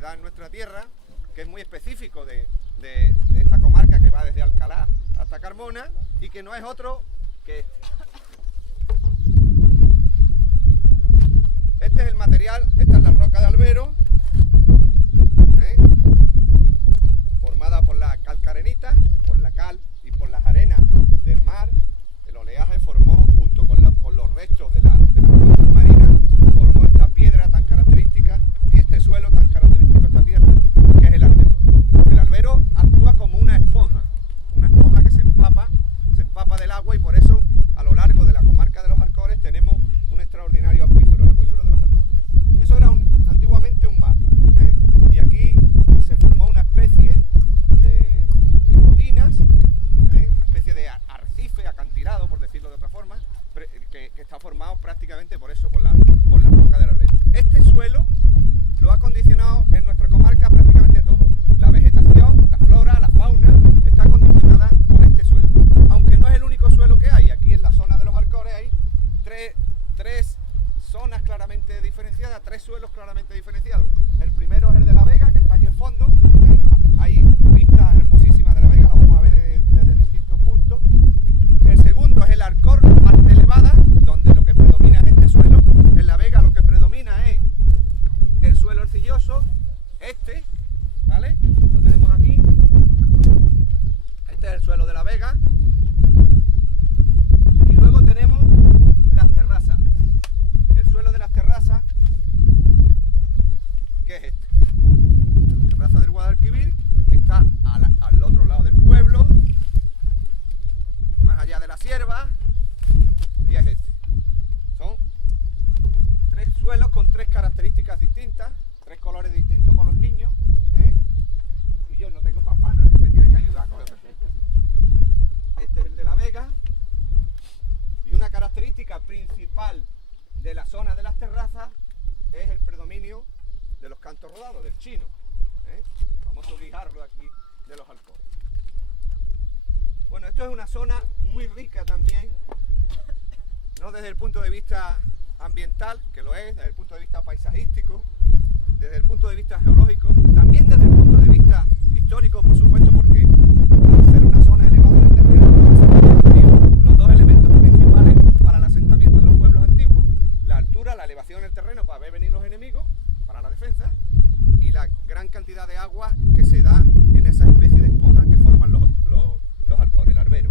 se da en nuestra tierra, que es muy específico de esta comarca que va desde Alcalá hasta Carmona y que no es otro que este. Este es el material, esta es la roca de Albero, formada por la calcarenita, por la cal y por las arenas del mar. El oleaje formó, junto con los restos de las conchas marinas, formó esta piedra tan característica y este suelo tan característico de esta tierra, que es el albero. El albero actúa como una esponja que se empapa del agua, y por eso a lo largo de la comarca de los Alcores tenemos un extraordinario acuífero, el acuífero de los Alcores. Eso era antiguamente un mar, y aquí se formó una especie de colinas, una especie de arrecife acantilado, por decirlo de otra forma, que está formado prácticamente por eso, por la roca del albero. Este suelo lo ha condicionado en nuestra comarca prácticamente todo. La vegetación, la flora, la fauna está condicionada por este suelo. Aunque no es el único suelo que hay. Aquí en la zona de los Alcores hay tres zonas claramente diferenciadas, tres suelos claramente diferenciados. El primero es el de la Vega, que está allí al fondo. Hay vistas hermosísimas de la Vega, la vamos a ver desde distintos puntos. El segundo es el Alcor, parte elevada, donde lo que predomina es este suelo. En la Vega lo que predomina es el suelo arcilloso, ¿vale? Lo tenemos aquí. Este es el suelo de la Vega. Y luego tenemos las terrazas. El suelo de las terrazas, que es este. La terraza del Guadalquivir, que está al otro lado del pueblo, más allá de la sierva, y es este. Son tres suelos con tres características distintas, tres colores distintos para los niños, y yo no tengo más manos, me tiene que ayudar con esto. Este es el de la Vega, y una característica principal de la zona de las terrazas es el predominio de los cantos rodados, del chino, vamos a ubicarlo aquí de los Alcores. Bueno, esto es una zona muy rica también, no desde el punto de vista ambiental, que lo es, desde el punto de vista paisajístico, desde el punto de vista geológico, también desde el punto de vista histórico, por supuesto, porque al ser una zona elevada en el terreno, los dos elementos principales para el asentamiento de los pueblos antiguos: la altura, la elevación del terreno para ver venir los enemigos, para la defensa, y la gran cantidad de agua que se da en esa especie de esponja que forman los Alcores, el albero.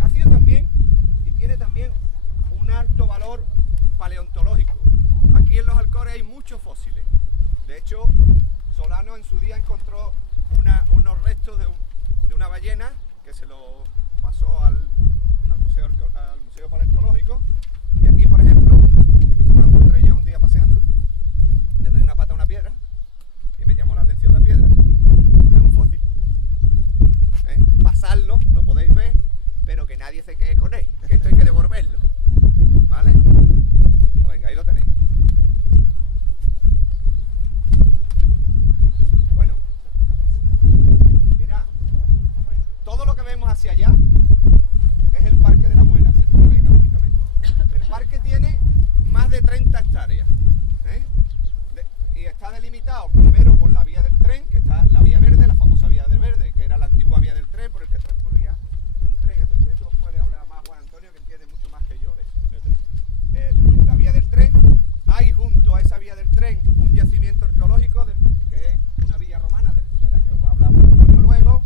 Ha sido también, y tiene también, un alto valor paleontológico. Aquí en los Alcores hay muchos fósiles. De hecho, Solano en su día encontró unos restos de una ballena que se lo pasó al museo paleontológico. Y aquí, por ejemplo, me encontré yo un día paseando, le doy una pata a una piedra y me llamó la atención la piedra. Es un fósil. Pasarlo, lo podéis ver, pero que nadie se quede con él, que esto hay que devolverlo, ¿vale? Pues venga, ahí lo tenéis. Bueno, mirad, todo lo que vemos hacia allá es el Parque de la Muela, sector Vega, prácticamente. El parque tiene más de 30 hectáreas, y está delimitado primero por la vía del tren, que está la vía verde, la famosa vía del verde, que era la antigua vía del tren por el que transcurría un tren. De eso puede hablar más Juan Antonio, que entiende mucho más que yo de eso. La vía del tren. Hay junto a esa vía del tren un yacimiento arqueológico, que es una villa romana, de la que os va a hablar Juan Antonio luego.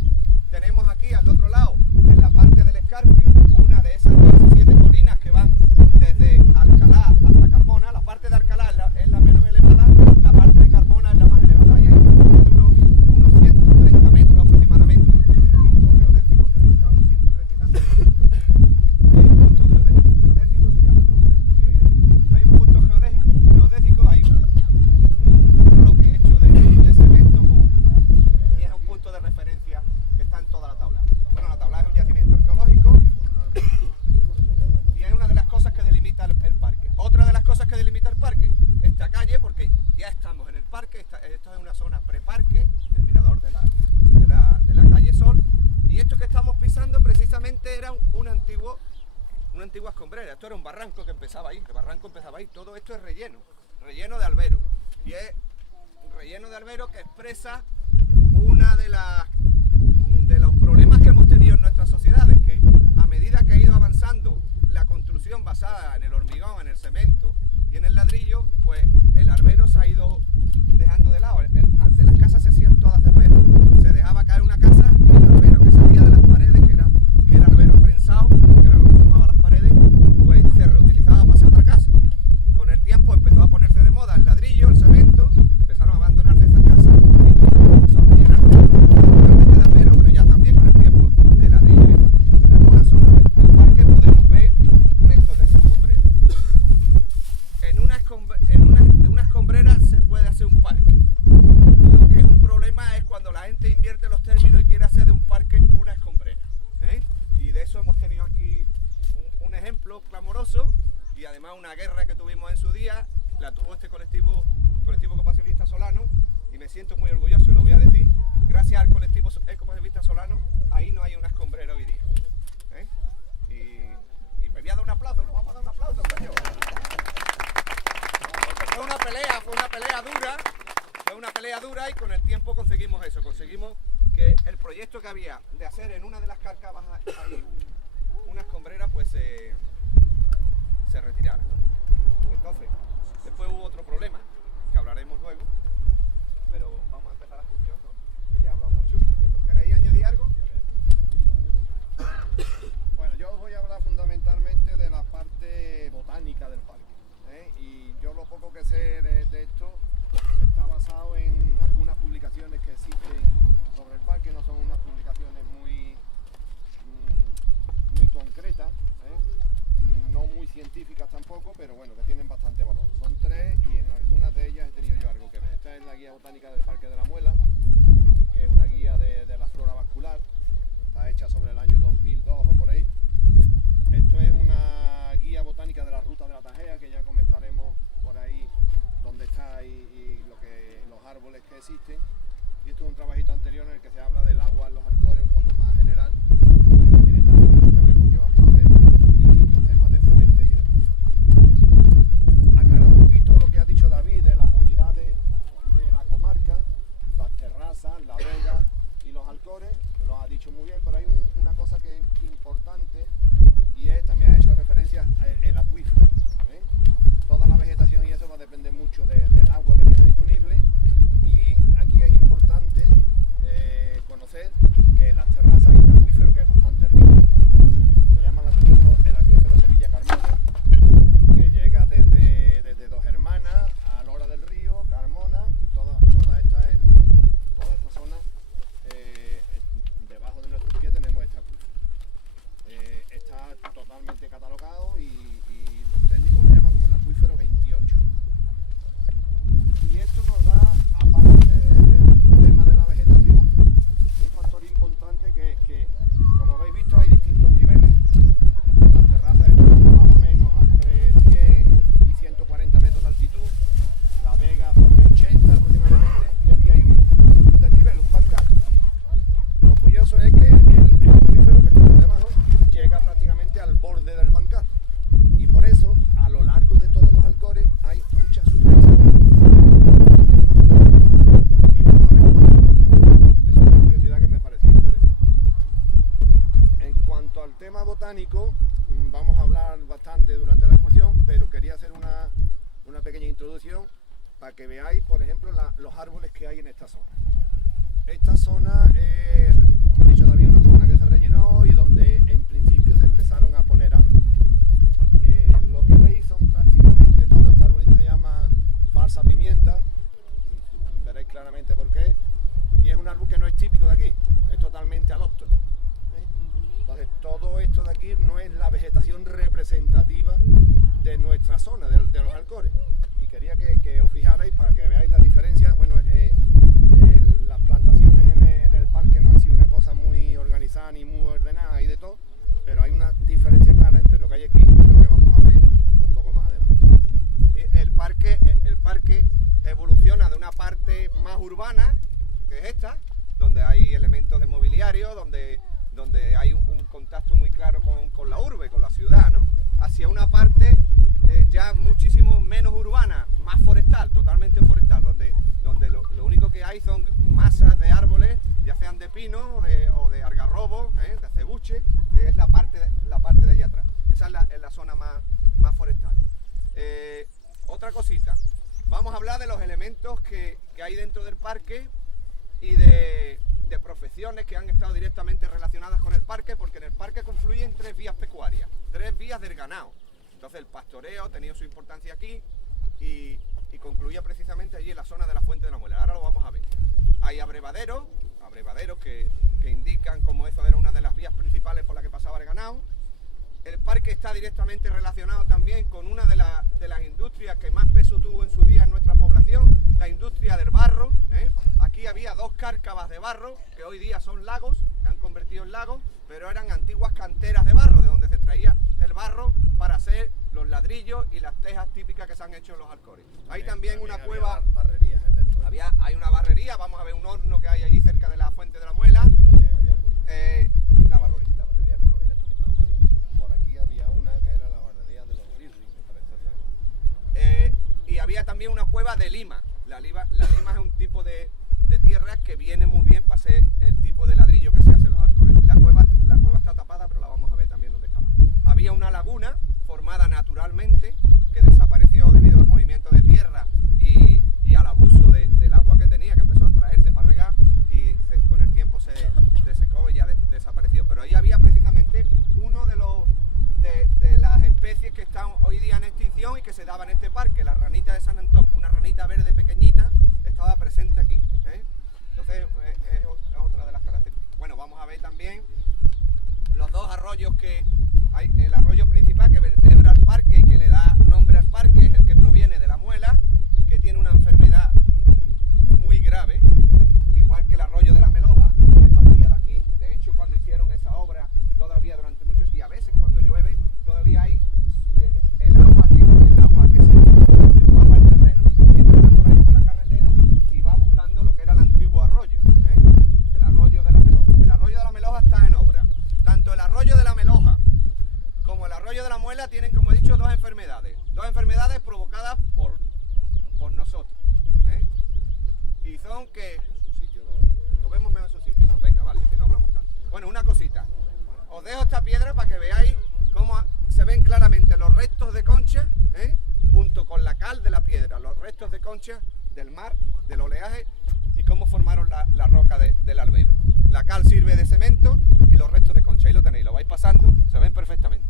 Tenemos aquí al otro lado, en la parte del Escarpe, una de esas 17 colinas que van desde Alcalá hasta Carmona. La parte de Alcalá es la menos elevada, la parte de Carmona es la más elevada. Ahí hay una altura de unos 130 metros aproximadamente. El punto geodésico que está a unos 130 y tantos metros. Hay un punto geodésico, se llama, ¿no? Hay un punto geodésico, hay un bloque hecho de cemento y es un punto de referencia que está en toda la tabla. Bueno, la tabla es un yacimiento arqueológico y es una de las cosas que delimita el parque. Otra de las cosas que delimita el parque, esta calle, porque ya estamos en el parque, esto es una zona preparque, el mirador de la calle Sol, y esto que estamos pisando precisamente era una antigua escombrera. Esto era un barranco que empezaba ahí, todo esto es relleno de albero. y es un relleno de albero que expresa una de los problemas que hemos tenido en nuestras sociedades, que a medida que ha ido avanzando la construcción basada en el hormigón, en el cemento y en el ladrillo, pues el albero se ha ido dejando de lado. Antes las casas se hacían todas de albero, se dejaba caer una casa y el albero que salía de las paredes, que era albero prensado, que era lo que formaba las paredes, pues se reutilizaba para hacer otra casa. Con el tiempo empezó a ponerse de moda el ladrillo, el cemento, empezaron a abandonarse esas casas y todo empezó a rellenarse realmente de albero, pero ya también con el tiempo de ladrillo. En algunas zonas del parque podemos ver restos de esas escombreras. De una escombrera se puede hacer un parque. Lo que es un problema es cuando la gente invierte los términos y quiere hacer de un parque una escombrera, ¿eh? Y de eso hemos tenido aquí un ejemplo clamoroso, y además una guerra que tuvimos en su día, la tuvo este colectivo ecopacifista Solano, y me siento muy orgulloso, y lo voy a decir, gracias al colectivo ecopacifista Solano, ahí no hay una escombrera hoy día, ¿eh? Y me voy a dar un aplauso, nos vamos a dar un aplauso, coño. Fue una pelea dura y con el tiempo conseguimos eso, conseguimos que el proyecto que había de hacer en una de las cárcavas ahí una escombrera pues se retirara. Entonces, después hubo otro problema, que hablaremos luego, pero vamos a empezar la discusión, ¿no? Que ya hablamos mucho. ¿Queréis añadir algo? Bueno, yo os voy a hablar fundamentalmente de la parte botánica del parque, ¿eh? Y yo lo poco que sé de esto está basado en algunas publicaciones que existen sobre el parque, no son unas publicaciones muy concretas, no muy científicas tampoco, pero bueno, que tienen bastante valor. Son 3 y en algunas de ellas he tenido yo algo que ver. Esta es la guía botánica del Parque de la Muela, que es una guía de la flora vascular, está hecha sobre el año 2002 o por ahí. Esto es una guía botánica de la ruta de la Tajea, que ya comentaremos por ahí dónde está y los árboles que existen. Y esto es un trabajito anterior en el que se habla del agua en los Alcores, un poco más general, pero que tiene también mucho que ver porque vamos a ver distintos temas de fuentes y demás. Aclarar un poquito lo que ha dicho David de las unidades de la comarca, las terrazas, la vega y los Alcores, lo ha dicho muy bien, pero hay una cosa que es importante y también ha hecho referencia al acuífero, ¿eh? Toda la vegetación y eso va a depender mucho del agua que tiene disponible, y aquí es importante conocer que en las terrazas hay un acuífero que es bastante rico, se llama el acuífero Sevilla Carmona, que llega desde Dos Hermanas a la hora del río, Carmona, y toda esta zona, debajo de nuestros pies tenemos este acuífero. Está totalmente catalogado y los técnicos lo llaman como el acuífero 28. Y esto nos da, aparte del tema de la vegetación, un factor importante que es que, como habéis visto, hay distintos niveles. Las terrazas están más o menos entre 100 y 140 metros de altitud, la vega sobre 80 aproximadamente, y aquí hay un desnivel, un bancal. Lo curioso es que el acuífero que está debajo llega prácticamente al borde del bancal, y por eso a lo largo de todos los Alcores hay muchas suspensiones. Y vamos a ver todo. Es una curiosidad que me parecía interesante. En cuanto al tema botánico, vamos a hablar bastante durante la excursión, pero quería hacer una pequeña introducción para que veáis, por ejemplo, los árboles que hay en esta zona. Esta zona, como ha dicho David, una zona que se rellenó y donde en principio se empezaron a poner árboles. Lo que veis son prácticamente todo este arbolito, se llama falsa pimienta, veréis claramente por qué, y es un árbol que no es típico de aquí, es totalmente alóctono. Entonces todo esto de aquí no es la vegetación representativa de nuestra zona, de los Alcores, y quería que os fijarais para que veáis la diferencia. Bueno, las plantaciones en el parque no han sido una cosa muy organizada ni muy ordenada y de todo, pero hay una diferencia clara entre lo que hay aquí y lo que vamos a ver un poco más adelante. El parque evoluciona de una parte más urbana, que es esta, donde hay elementos de mobiliario, donde hay un contacto muy claro con la urbe, con la ciudad, ¿no? Hacia una parte ya muchísimo menos urbana, más forestal, totalmente forestal, pino o de algarrobo, de acebuche, que es la parte de allá atrás. Esa es la zona más forestal. Otra cosita, vamos a hablar de los elementos que hay dentro del parque y de profesiones que han estado directamente relacionadas con el parque, porque en el parque confluyen 3 vías pecuarias, 3 vías del ganado. Entonces el pastoreo ha tenido su importancia aquí y concluía precisamente allí en la zona de la Fuente de la Muela. Ahora lo vamos a ver. Hay abrevaderos que indican cómo eso era una de las vías principales por la que pasaba el ganado. El parque está directamente relacionado también con una de las industrias que más peso tuvo en su día en nuestra población, la industria del barro. Aquí había 2 cárcavas de barro, que hoy día son lagos, se han convertido en lagos, pero eran antiguas canteras de barro, de donde se extraía el barro para hacer los ladrillos y las tejas típicas que se han hecho en los Alcores. Hay también una cueva, barrerías dentro. hay una barrería, vamos a ver un horno que hay allí cerca de la Fuente de la Muela. También había alguna. La barrería del Manolete también estaba por ahí. Por aquí había una que era la barrería de los Riesling, me parece. Y había también una cueva de lima. La lima es un tipo de tierra que viene muy bien para hacer el tipo de ladrillo que se hace en los Alcores. La cueva está tapada, pero la vamos a ver también dónde estaba. Había una laguna formada naturalmente que desapareció debido al movimiento de tierra y al abuso del agua que tenía, que empezó a extraerse para regar y con el tiempo se desecó y ya desapareció. Pero ahí había precisamente uno de las especies que están hoy día en extinción y que se daba en este parque, la ranita de San Antón, una ranita verde pequeñita, estaba presente aquí. Entonces es otra de las características. Bueno, vamos a ver también los 2 arroyos que hay. El arroyo principal que vertebra el parque y que le da nombre al parque es el que proviene de la Muela, que tiene una enfermedad muy grave, igual que el arroyo de la Meloja, que partía de aquí. De hecho, cuando hicieron esa obra, todavía durante muchos, y a veces cuando llueve, todavía hay el agua que se empapa el terreno, entra por ahí por la carretera y va buscando lo que era el antiguo arroyo, el arroyo de la Meloja. El arroyo de la Meloja está en obra. Tanto el arroyo de la Meloja como el arroyo de la Muela tienen, como he dicho, 2 enfermedades provocadas por nosotros. Y son que... Lo vemos menos en su sitio, ¿no? Venga, vale, si no hablamos tanto. Bueno, una cosita. Os dejo esta piedra para que veáis cómo se ven claramente los restos de concha, junto con la cal de la piedra, los restos de concha del mar, del oleaje, y cómo formaron la roca del albero. La cal sirve de cemento y los restos de concha. Ahí lo tenéis, lo vais pasando, se ven perfectamente.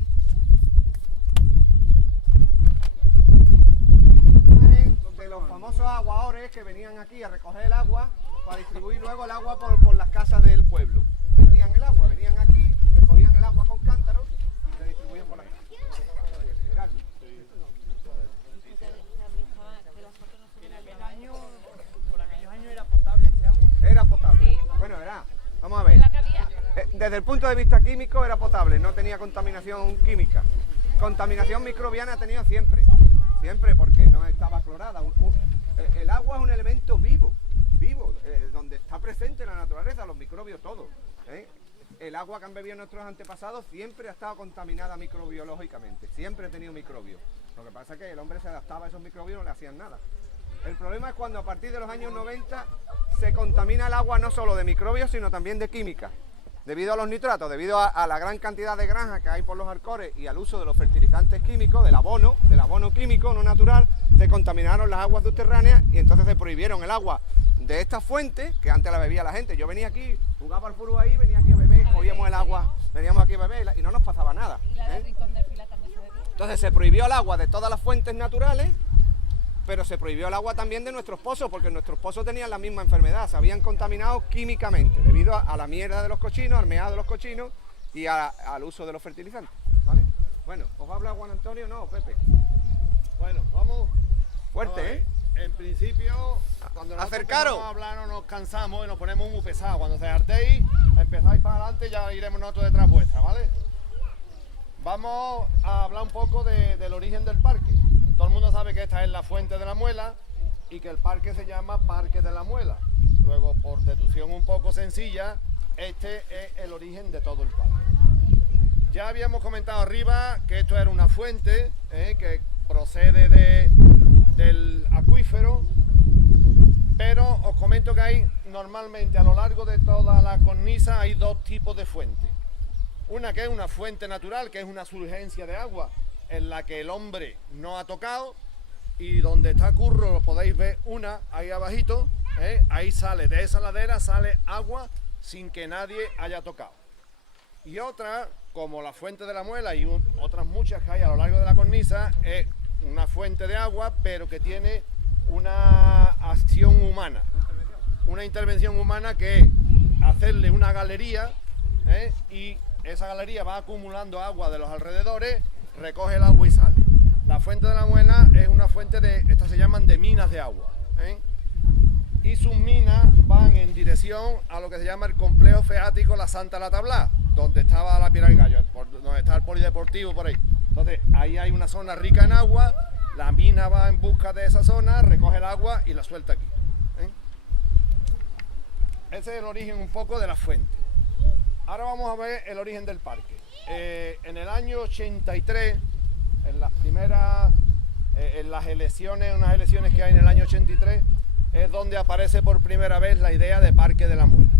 De los famosos aguadores que venían aquí a recoger el agua para distribuir luego el agua por las casas del pueblo. Vendían el agua, venían aquí, recogían el agua con cántaros y la distribuían por la casa. Por aquellos años era potable este agua. Era potable. Bueno, verá, vamos a ver. Desde el punto de vista químico era potable, no tenía contaminación química. Contaminación microbiana ha tenido siempre, porque no estaba clorada. El agua es un elemento vivo, donde está presente la naturaleza, los microbios, todo. El agua que han bebido nuestros antepasados siempre ha estado contaminada microbiológicamente, siempre ha tenido microbios. Lo que pasa es que el hombre se adaptaba a esos microbios y no le hacían nada. El problema es cuando a partir de los años 90 se contamina el agua no solo de microbios, sino también de química. Debido a los nitratos, debido a la gran cantidad de granja que hay por los Alcores y al uso de los fertilizantes químicos, del abono químico, no natural, se contaminaron las aguas subterráneas y entonces se prohibieron el agua de estas fuentes, que antes la bebía la gente. Yo venía aquí, jugaba al fútbol ahí, venía aquí a beber, cogíamos el agua, veníamos aquí a beber y no nos pasaba nada. Y la del Rincón del Pilar también se bebía. Entonces se prohibió el agua de todas las fuentes naturales, pero se prohibió el agua también de nuestros pozos, porque nuestros pozos tenían la misma enfermedad, se habían contaminado químicamente, debido a la mierda de los cochinos, al meado de los cochinos y al uso de los fertilizantes, ¿vale? Bueno, ¿os va a hablar Juan Antonio? No, Pepe. Bueno, vamos. Fuerte, En principio, cuando nosotros Acercaros. empezamos a hablar no nos cansamos y nos ponemos muy pesados. Cuando se hartéis, empezáis para adelante y ya iremos nosotros detrás vuestra, ¿vale? Vamos a hablar un poco del origen del parque. Todo el mundo sabe que esta es la Fuente de la Muela y que el parque se llama Parque de la Muela. Luego, por deducción un poco sencilla, este es el origen de todo el parque. Ya habíamos comentado arriba que esto era una fuente que procede del acuífero, pero os comento que hay normalmente a lo largo de toda la cornisa hay dos tipos de fuentes. Una que es una fuente natural, que es una surgencia de agua en la que el hombre no ha tocado, y donde está Curro lo podéis ver una ahí abajito, ahí sale, de esa ladera sale agua sin que nadie haya tocado. Y otra, como la fuente de la Muela y otras muchas que hay a lo largo de la cornisa, es una fuente de agua pero que tiene una acción humana, una intervención humana, que es hacerle una galería, y esa galería va acumulando agua de los alrededores, recoge el agua y sale. La fuente de la Muela es una fuente estas se llaman de minas de agua, y sus minas van en dirección a lo que se llama el complejo freático La Santa La Tablá, donde estaba la Piedra del Gallo, donde está el polideportivo por ahí. Entonces ahí hay una zona rica en agua, la mina va en busca de esa zona, recoge el agua y la suelta aquí. Ese es el origen un poco de la fuente. Ahora vamos a ver el origen del parque. En el año 83, en las primeras, en las elecciones, unas elecciones que hay en el año 83, es donde aparece por primera vez la idea de Parque de la Muela.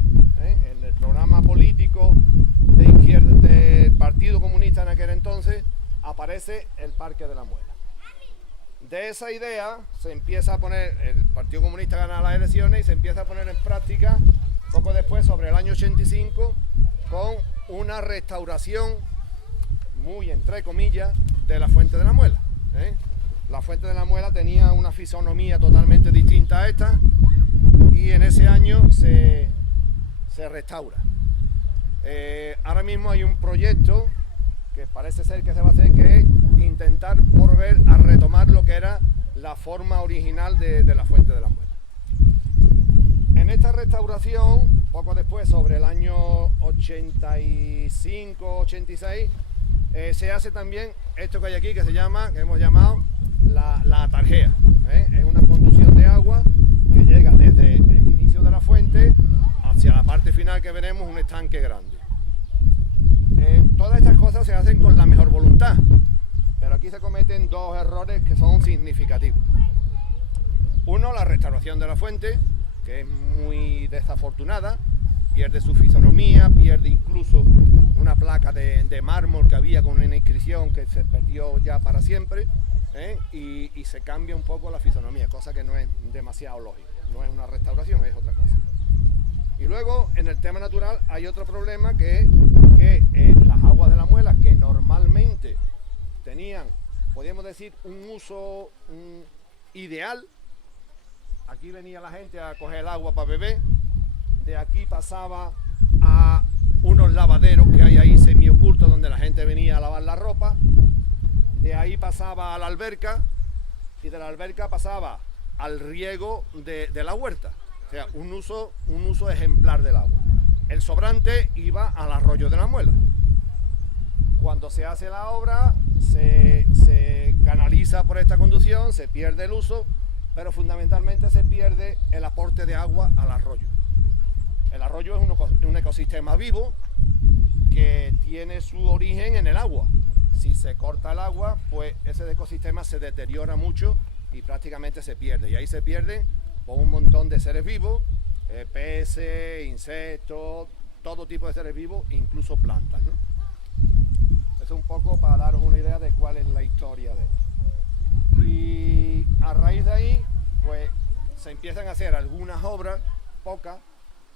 En el programa político de izquierda del Partido Comunista en aquel entonces aparece el Parque de la Muela. De esa idea se empieza a poner, el Partido Comunista gana las elecciones y se empieza a poner en práctica poco después, sobre el año 85, con una restauración muy entre comillas de la Fuente de la Muela. La Fuente de la Muela tenía una fisonomía totalmente distinta a esta, y en ese año se restaura. Ahora mismo hay un proyecto que parece ser que se va a hacer, que es intentar volver a retomar lo que era la forma original de la Fuente de la Muela. En esta restauración, poco después, sobre el año 85-86, se hace también esto que hay aquí, que hemos llamado la tarjea. Es una conducción de agua que llega desde el inicio de la fuente hacia la parte final, que veremos un estanque grande. Todas estas cosas se hacen con la mejor voluntad, pero aquí se cometen dos errores que son significativos. Uno, la restauración de la fuente, que es muy desafortunada, pierde su fisonomía, pierde incluso una placa de mármol que había con una inscripción que se perdió ya para siempre, y se cambia un poco la fisonomía, cosa que no es demasiado lógica, no es una restauración, es otra cosa. Y luego, en el tema natural, hay otro problema, que es que las aguas de la Muela, que normalmente tenían, podríamos decir, un uso ideal. Aquí venía la gente a coger el agua para beber, de aquí pasaba a unos lavaderos que hay ahí semiocultos donde la gente venía a lavar la ropa, de ahí pasaba a la alberca, y de la alberca pasaba al riego de la huerta. O sea, un uso ejemplar del agua. El sobrante iba al arroyo de la Muela. Cuando se hace la obra, se canaliza por esta conducción, se pierde el uso, pero fundamentalmente se pierde el aporte de agua al arroyo. El arroyo es un ecosistema vivo que tiene su origen en el agua. Si se corta el agua, pues ese ecosistema se deteriora mucho y prácticamente se pierde. Y ahí se pierden por un montón de seres vivos, peces, insectos, todo tipo de seres vivos, incluso plantas, ¿no? Eso es un poco para daros una idea de cuál es la historia de esto. Y a raíz de ahí, pues se empiezan a hacer algunas obras, pocas,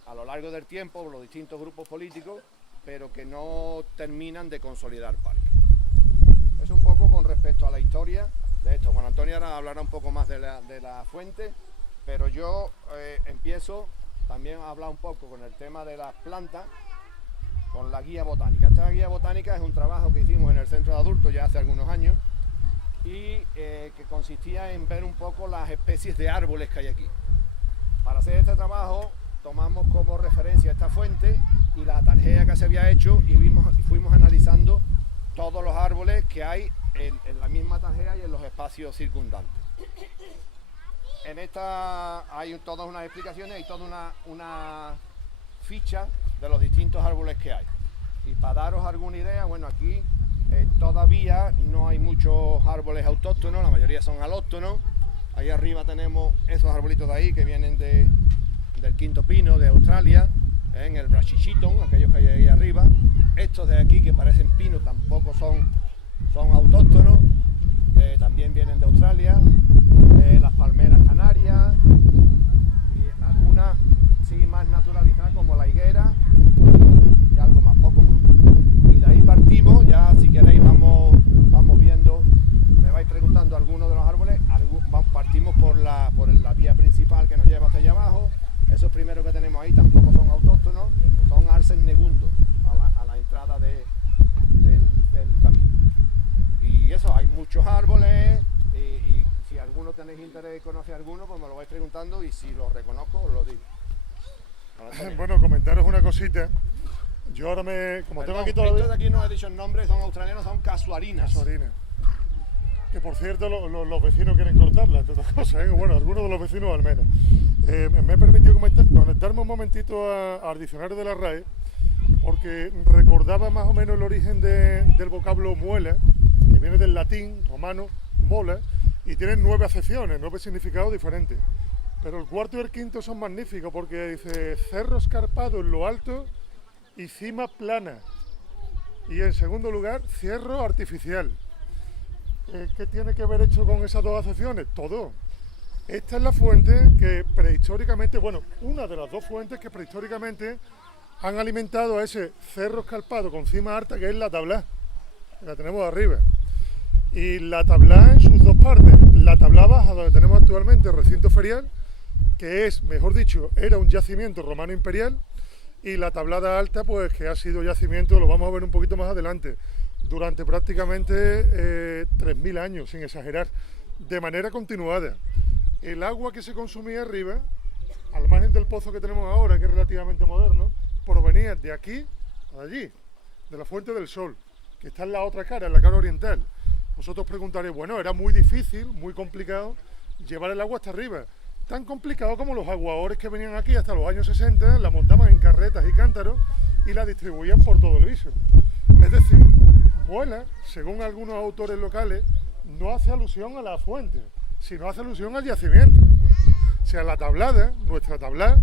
a lo largo del tiempo, por los distintos grupos políticos, pero que no terminan de consolidar parque. Es un poco con respecto a la historia de esto. Juan Antonio ahora hablará un poco más de la fuente, pero yo empiezo también a hablar un poco con el tema de las plantas, con la guía botánica. Esta guía botánica es un trabajo que hicimos en el centro de adultos ya hace algunos años, y que consistía en ver un poco las especies de árboles que hay aquí. Para hacer este trabajo tomamos como referencia esta fuente y la tarjea que se había hecho, y fuimos analizando todos los árboles que hay en la misma tarjea y en los espacios circundantes. En esta hay todas unas explicaciones y toda una ficha de los distintos árboles que hay. Y para daros alguna idea, bueno, aquí todavía no hay muchos árboles autóctonos, la mayoría son alóctonos. Ahí arriba tenemos esos arbolitos de ahí que vienen de del quinto pino de Australia, en el Brashichiton, aquellos que hay ahí arriba. Estos de aquí que parecen pino tampoco son autóctonos, también vienen de Australia. Las palmeras canarias y algunas sí más naturalizadas como la higuera y algo más, poco más. Y de ahí partimos, ya si queréis vamos viendo, me vais preguntando algunos de los árboles, partimos por la vía principal que nos lleva hasta allá abajo. Esos primeros que tenemos ahí tampoco son autóctonos, son arces negundos a la entrada del camino. Y eso, hay muchos árboles y si alguno tenéis interés de conocer alguno, pues me lo vais preguntando y si lo reconozco os lo digo. Bueno, comentaros una cosita. Yo ahora como tengo aquí estos de aquí no he dicho el nombre, son australianos, son casuarinas. Que por cierto los vecinos quieren cortarla, entre otras cosas, ¿eh? Bueno, algunos de los vecinos al menos. Me he permitido conectarme un momentito al diccionario de la RAE, porque recordaba más o menos el origen del vocablo muela, que viene del latín romano, mola, y tiene 9 acepciones, 9 significados diferentes. Pero el cuarto y el quinto son magníficos, porque dice cerro escarpado en lo alto y cima plana. Y en segundo lugar, cierro artificial. ¿Qué tiene que ver esto con esas dos acepciones? Todo. Esta es la fuente que prehistóricamente, bueno, una de las dos fuentes que prehistóricamente han alimentado a ese cerro escarpado con cima alta, que es la tablá, que la tenemos arriba. Y la tablá en sus dos partes. La tablá baja, donde tenemos actualmente el recinto ferial, que es, mejor dicho, era un yacimiento romano imperial, y la tablada alta, pues que ha sido yacimiento, lo vamos a ver un poquito más adelante, durante prácticamente 3.000 años, sin exagerar, de manera continuada. El agua que se consumía arriba, al margen del pozo que tenemos ahora, que es relativamente moderno, provenía de aquí a allí, de la Fuente del Sol, que está en la otra cara, en la cara oriental. Vosotros preguntaréis, bueno, era muy difícil, muy complicado llevar el agua hasta arriba. Tan complicado como los aguadores que venían aquí hasta los años 60, la montaban en carretas y cántaros y la distribuían por todo el Viso. Es decir, Muela, según algunos autores locales, no hace alusión a la fuente, sino hace alusión al yacimiento. O sea, la tablada, nuestra tablá,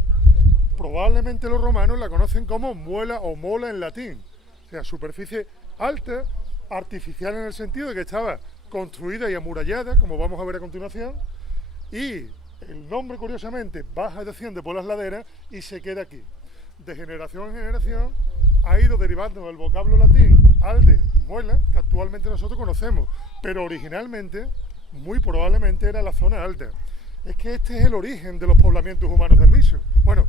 probablemente los romanos la conocen como muela o mola en latín. O sea, superficie alta, artificial en el sentido de que estaba construida y amurallada, como vamos a ver a continuación, y el nombre, curiosamente, baja y desciende por las laderas y se queda aquí. De generación en generación ha ido derivando del vocablo latín alde, muela, que actualmente nosotros conocemos, pero originalmente, muy probablemente, era la zona alta. Es que este es el origen de los poblamientos humanos del Viso. Bueno,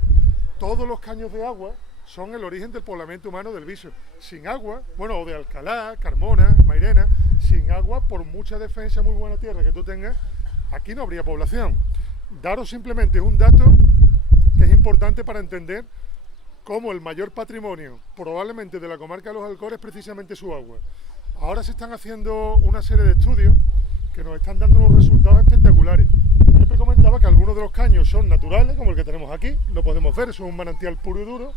todos los caños de agua son el origen del poblamiento humano del Viso. Sin agua, bueno, o de Alcalá, Carmona, Mairena, sin agua, por mucha defensa, muy buena tierra que tú tengas, aquí no habría población. Daros simplemente un dato que es importante para entender cómo el mayor patrimonio, probablemente de la comarca de los Alcores, es precisamente su agua. Ahora se están haciendo una serie de estudios que nos están dando unos resultados espectaculares. Yo te comentaba que algunos de los caños son naturales, como el que tenemos aquí, lo podemos ver, eso es un manantial puro y duro,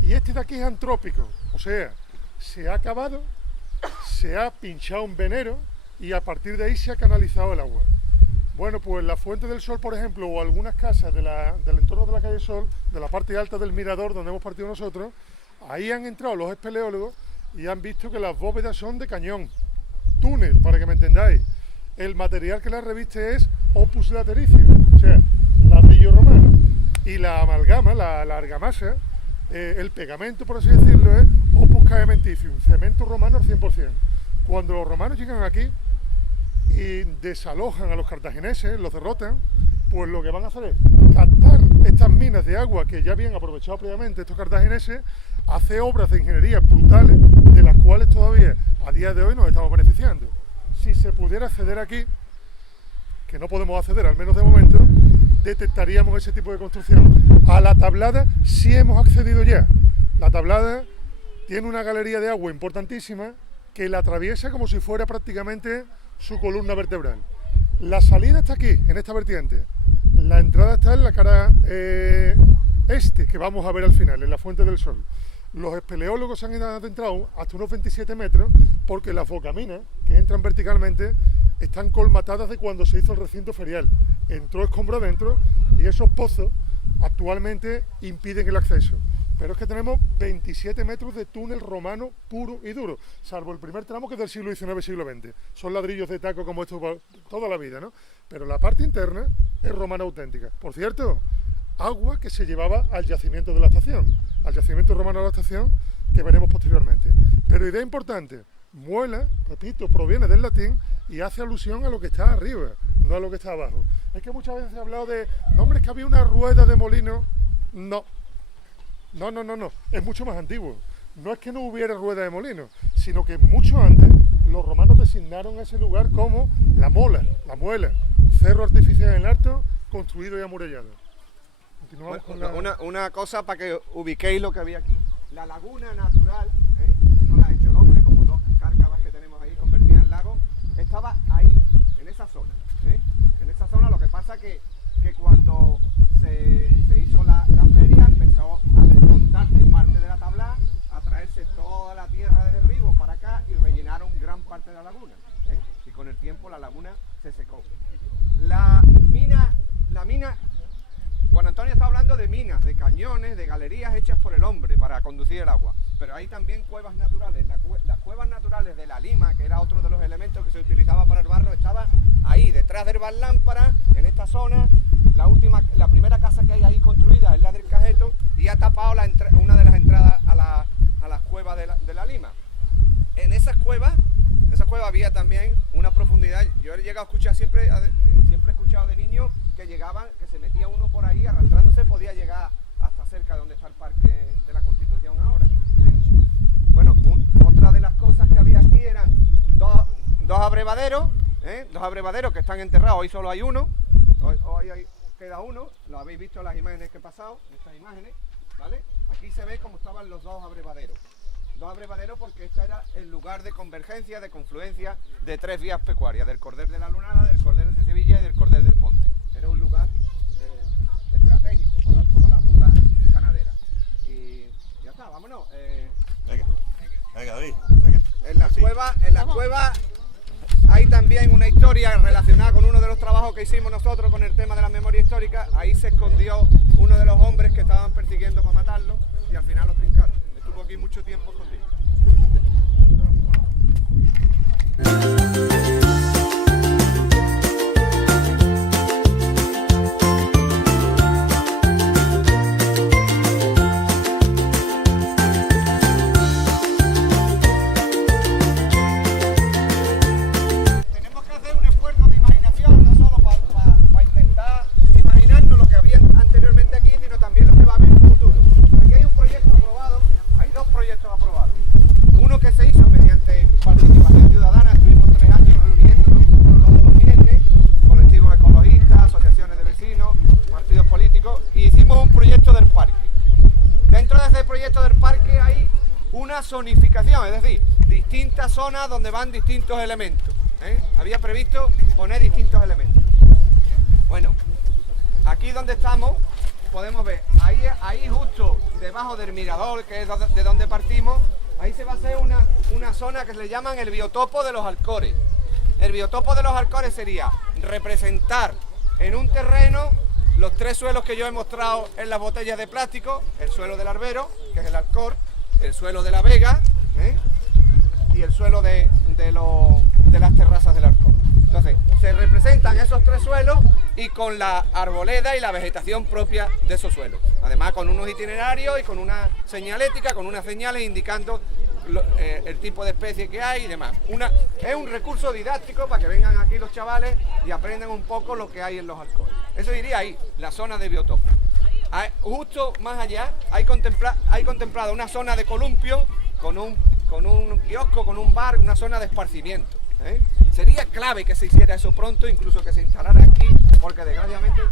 y este de aquí es antrópico, o sea, se ha cavado, se ha pinchado un venero y a partir de ahí se ha canalizado el agua. Bueno, pues la Fuente del Sol, por ejemplo, o algunas casas del entorno de la calle Sol, de la parte alta del mirador donde hemos partido nosotros, ahí han entrado los espeleólogos y han visto que las bóvedas son de cañón, túnel, para que me entendáis. El material que la reviste es opus latericium, o sea, ladrillo romano, y la amalgama, la argamasa, el pegamento, por así decirlo, es opus caementicium, cemento romano al 100%. Cuando los romanos llegan aquí y desalojan a los cartagineses, los derrotan, pues lo que van a hacer es captar estas minas de agua que ya habían aprovechado previamente estos cartagineses, hacer obras de ingeniería brutales, de las cuales todavía a día de hoy nos estamos beneficiando. Si se pudiera acceder aquí, que no podemos acceder, al menos de momento, detectaríamos ese tipo de construcción. A la tablada sí hemos accedido ya. La tablada tiene una galería de agua importantísima que la atraviesa como si fuera prácticamente su columna vertebral. La salida está aquí, en esta vertiente. La entrada está en la cara este, que vamos a ver al final, en la Fuente del Sol. Los espeleólogos se han adentrado hasta unos 27 metros porque las bocaminas que entran verticalmente están colmatadas de cuando se hizo el recinto ferial. Entró escombro adentro y esos pozos actualmente impiden el acceso. Pero es que tenemos 27 metros de túnel romano puro y duro, salvo el primer tramo que es del siglo XIX, siglo XX. Son ladrillos de taco como estos toda la vida, ¿no? Pero la parte interna es romana auténtica. Por cierto, agua que se llevaba al yacimiento de la estación, al yacimiento romano de la estación que veremos posteriormente. Pero idea importante, muela, repito, proviene del latín y hace alusión a lo que está arriba, no a lo que está abajo. Es que muchas veces se ha hablado de, no hombre, es que había una rueda de molino. No, es mucho más antiguo. No es que no hubiera rueda de molino, sino que mucho antes los romanos designaron ese lugar como la muela, cerro artificial en el alto, construido y amurallado. Continuamos con una cosa para que ubiquéis lo que había aquí. La laguna natural, que no la ha hecho el hombre, como dos cárcavas que tenemos ahí convertidas en lago, estaba ahí, en esa zona. En esa zona, lo que pasa que cuando se hizo la feria, empezó a desmontarse parte de la tabla, a traerse toda la tierra de derribo para acá y rellenaron gran parte de la laguna. Y con el tiempo la laguna se secó. La mina, Juan Antonio está hablando de minas, de cañones, de galerías hechas por el hombre para conducir el agua. Pero hay también cuevas naturales. Las cuevas naturales de la lima, que era otro de los elementos que se utilizaba para el barro, estaba ahí, detrás del Bar Lámpara, en esta zona. La primera casa que hay ahí construida es la del Cajeto y ha tapado una de las entradas a las cuevas de la lima. En esas cuevas había también una profundidad. Yo he llegado a escuchar siempre he escuchado de niño que se metía uno por ahí arrastrándose, podía llegar hasta cerca de donde está el Parque de la Constitución ahora. Bueno, otra de las cosas que había aquí eran dos abrevaderos que están enterrados. Hoy solo hay uno, hoy queda uno. Lo habéis visto en las imágenes que he pasado, estas imágenes, ¿vale? Aquí se ve cómo estaban los dos abrevaderos. Dos abrevaderos porque este era el lugar de convergencia, de confluencia de tres vías pecuarias, del Cordel de la Lunada, del Cordel de Sevilla y del Cordel del Monte. Era un lugar estratégico para toda la ruta ganadera. Y ya está, vámonos. Venga, David, venga. En la cueva hay también una historia relacionada con uno de los trabajos que hicimos nosotros con el tema de la memoria histórica. Ahí se escondió uno de los hombres que estaban persiguiendo para matarlo y al final lo trincaron. Estuvo aquí mucho tiempo escondido. Tenemos que hacer un esfuerzo de imaginación, no solo para intentar imaginarnos lo que había anteriormente aquí, sino también lo que va a haber en el futuro. Aquí hay un proyecto aprobado, hay dos proyectos aprobados. Uno que se hizo mediante participación ciudadana, estuvimos 3 años reuniéndonos todos los viernes, colectivos ecologistas, asociaciones de vecinos, partidos políticos, y hicimos un proyecto del parque. Dentro de ese proyecto del parque hay una zonificación, es decir, distintas zonas donde van distintos elementos. Había previsto poner distintos elementos. Bueno, aquí donde estamos podemos ver, ahí justo debajo del mirador, que es de donde partimos, ahí se va a hacer una zona que le llaman el biotopo de los Alcores. El biotopo de los Alcores sería representar en un terreno los 3 suelos que yo he mostrado en las botellas de plástico: el suelo del Albero, que es el Alcor, el suelo de la Vega, y el suelo de las terrazas del Alcor. Entonces, se representan esos 3 suelos y con la arboleda y la vegetación propia de esos suelos. Además, con unos itinerarios y con una señalética, con unas señales indicando el tipo de especie que hay y demás. Es un recurso didáctico para que vengan aquí los chavales y aprendan un poco lo que hay en los Alcores. Eso iría ahí, la zona de biotopo. Justo más allá hay contemplado una zona de columpio con un kiosco, con un bar, una zona de esparcimiento. Sería clave que se hiciera eso pronto, incluso que se instalara aquí, porque desgraciadamente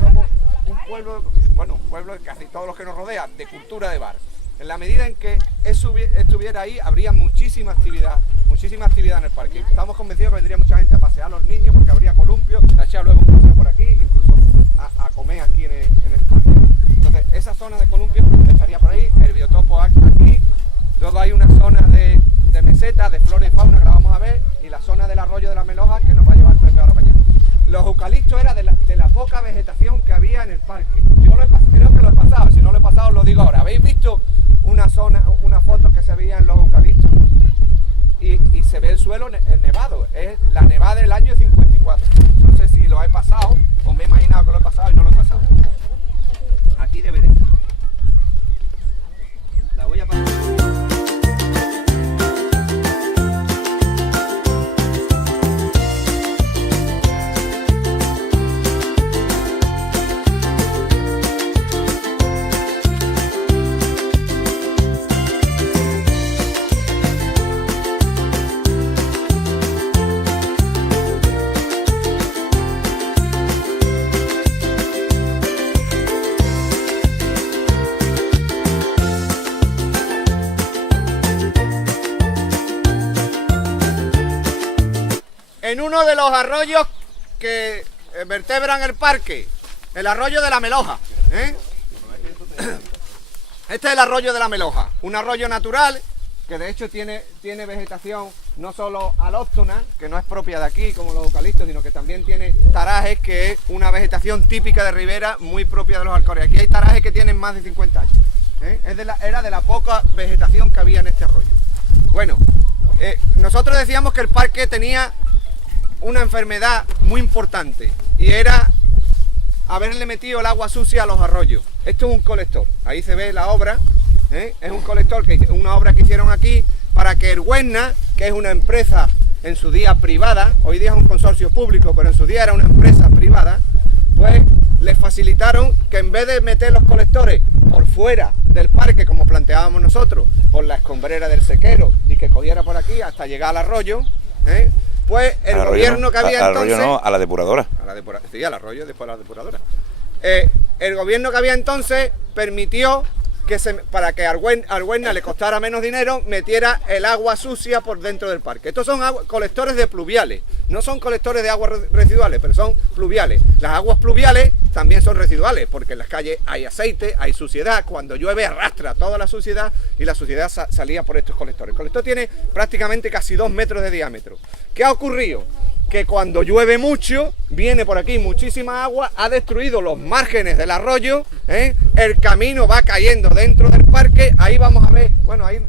somos un pueblo de casi todos los que nos rodean, de cultura de bar. En la medida en que estuviera ahí, habría muchísima actividad en el parque. Estamos convencidos que vendría mucha gente a pasear a los niños, porque habría columpio, a echar luego un paseo por aquí, incluso a comer aquí en el parque. Entonces, esa zona de columpio estaría por ahí, el biotopo aquí. Luego hay una zona de meseta, de flora y fauna que la vamos a ver, y la zona del arroyo de la Meloja, que nos va a llevar Pepe ahora para allá. Los eucaliptos era de la poca vegetación que había en el parque. Yo creo que lo he pasado, si no lo he pasado lo digo ahora. ¿Habéis visto una foto que se veía en los eucaliptos? Y se ve el suelo nevado, es la nevada del año 54. No sé si lo he pasado o me he imaginado que lo he pasado y no lo he pasado. Aquí debe de estar. La voy a pasar. En uno de los arroyos que vertebran el parque, el arroyo de la Meloja, ¿eh? Este es el arroyo de la Meloja, un arroyo natural que de hecho tiene vegetación no solo alóctona, que no es propia de aquí como los eucaliptos, sino que también tiene tarajes, que es una vegetación típica de ribera muy propia de los Alcores. Aquí hay tarajes que tienen más de 50 años, ¿eh? Era de la poca vegetación que había en este arroyo. Bueno, nosotros decíamos que el parque tenía una enfermedad muy importante y era haberle metido el agua sucia a los arroyos. Esto es un colector, ahí se ve la obra, ¿eh? Es un colector, una obra que hicieron aquí para que Ergüenna, que es una empresa en su día privada, hoy día es un consorcio público, pero en su día era una empresa privada, pues les facilitaron que en vez de meter los colectores por fuera del parque, como planteábamos nosotros, por la escombrera del sequero y que cogiera por aquí hasta llegar al arroyo, pues el gobierno que había entonces... Al arroyo no, a la depuradora. Sí, al arroyo, después a la depuradora. El gobierno que había entonces permitió que para que a Argüenna le costara menos dinero, metiera el agua sucia por dentro del parque. Estos son colectores de pluviales, no son colectores de aguas residuales, pero son pluviales. Las aguas pluviales también son residuales, porque en las calles hay aceite, hay suciedad, cuando llueve arrastra toda la suciedad y la suciedad salía por estos colectores. El colector tiene prácticamente casi 2 metros de diámetro. ¿Qué ha ocurrido? Que cuando llueve mucho, viene por aquí muchísima agua, ha destruido los márgenes del arroyo, el camino va cayendo dentro del parque, ahí vamos a ver, bueno, ahí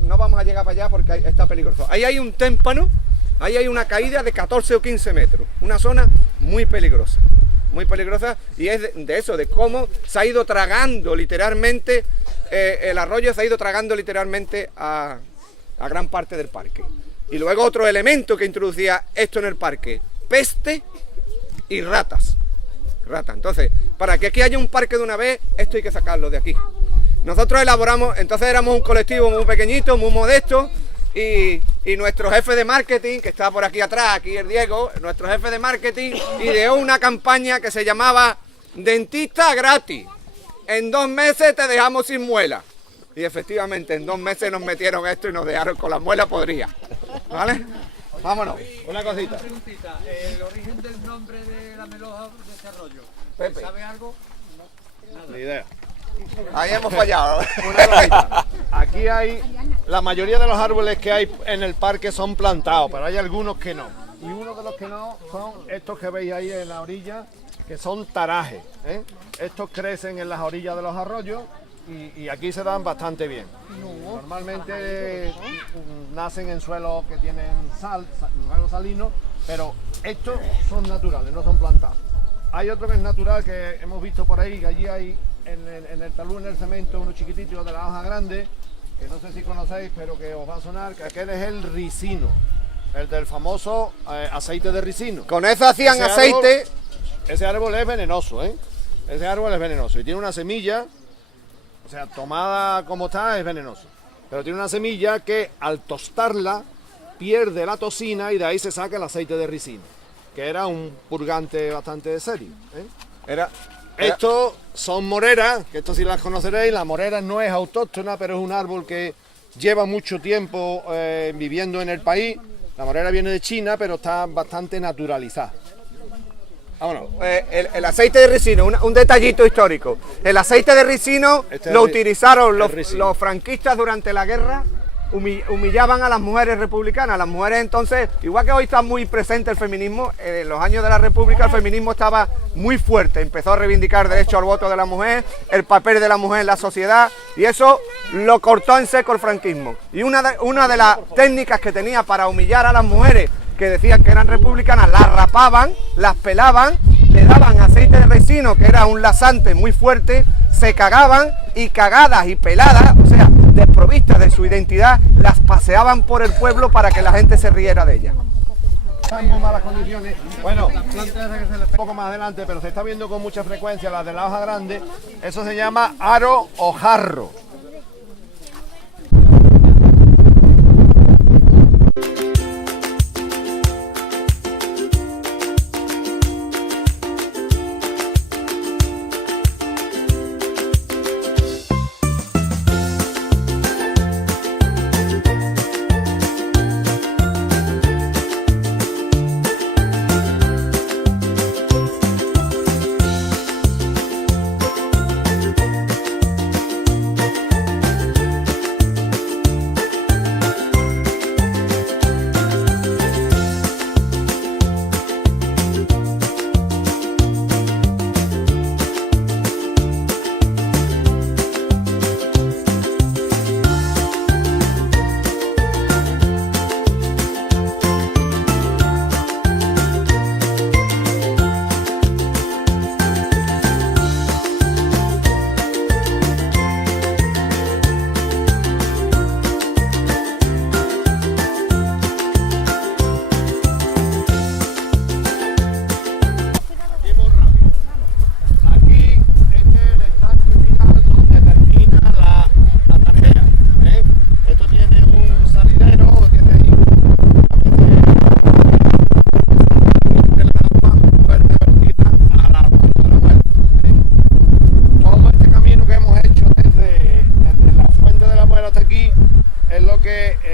no vamos a llegar para allá porque está peligroso. Ahí hay un témpano, ahí hay una caída de 14 o 15 metros, una zona muy peligrosa, y es de eso, de cómo se ha ido tragando literalmente, el arroyo se ha ido tragando literalmente a gran parte del parque. Y luego otro elemento que introducía esto en el parque, peste y ratas. Entonces, para que aquí haya un parque de una vez, esto hay que sacarlo de aquí. Nosotros elaboramos, entonces éramos un colectivo muy pequeñito, muy modesto, y nuestro jefe de marketing, que está por aquí atrás, aquí el Diego, nuestro jefe de marketing, ideó una campaña que se llamaba Dentista Gratis. En 2 meses te dejamos sin muela. Y efectivamente, en 2 meses nos metieron esto y nos dejaron con la muela podrida. ¿Vale? Vámonos. Una cosita. Una preguntita. El origen del nombre de la Meloja de este arroyo. Pepe. ¿Sabe algo? Ni idea. Ahí hemos fallado. Una cosita. Aquí hay, la mayoría de los árboles que hay en el parque son plantados, pero hay algunos que no. Y uno de los que no son estos que veis ahí en la orilla, que son tarajes, ¿eh? Estos crecen en las orillas de los arroyos y aquí se dan bastante bien. Normalmente nacen en suelos que tienen suelos salinos, pero estos son naturales, no son plantados. Hay otro que es natural que hemos visto por ahí, que allí hay en el talud, en el cemento, unos chiquititos de la hoja grande, que no sé si conocéis, pero que os va a sonar, que aquel es el ricino, el del famoso aceite de ricino. Con eso hacían aceite. Ese árbol es venenoso, ¿eh? Ese árbol es venenoso y tiene una semilla, o sea, tomada como está es venenoso, pero tiene una semilla que al tostarla pierde la toxina y de ahí se saca el aceite de ricino, que era un purgante bastante serio, ¿eh? Estos son moreras, que esto sí las conoceréis. La morera no es autóctona, pero es un árbol que lleva mucho tiempo viviendo en el país. La morera viene de China, pero está bastante naturalizada. Vámonos. El aceite de ricino, un detallito histórico. El aceite de ricino lo utilizaron los franquistas durante la guerra humillaban a las mujeres republicanas. Las mujeres entonces, igual que hoy está muy presente el feminismo, en los años de la República el feminismo estaba muy fuerte, empezó a reivindicar derecho al voto de la mujer, el papel de la mujer en la sociedad, y eso lo cortó en seco el franquismo. Y una de las técnicas que tenía para humillar a las mujeres que decían que eran republicanas, las rapaban, las pelaban, le daban aceite de resino, que era un lasante muy fuerte, se cagaban y cagadas y peladas, o sea, desprovistas de su identidad, las paseaban por el pueblo para que la gente se riera de ellas. Están en muy malas condiciones. Bueno, un poco más adelante, pero se está viendo con mucha frecuencia las de la hoja grande. Eso se llama aro o jarro.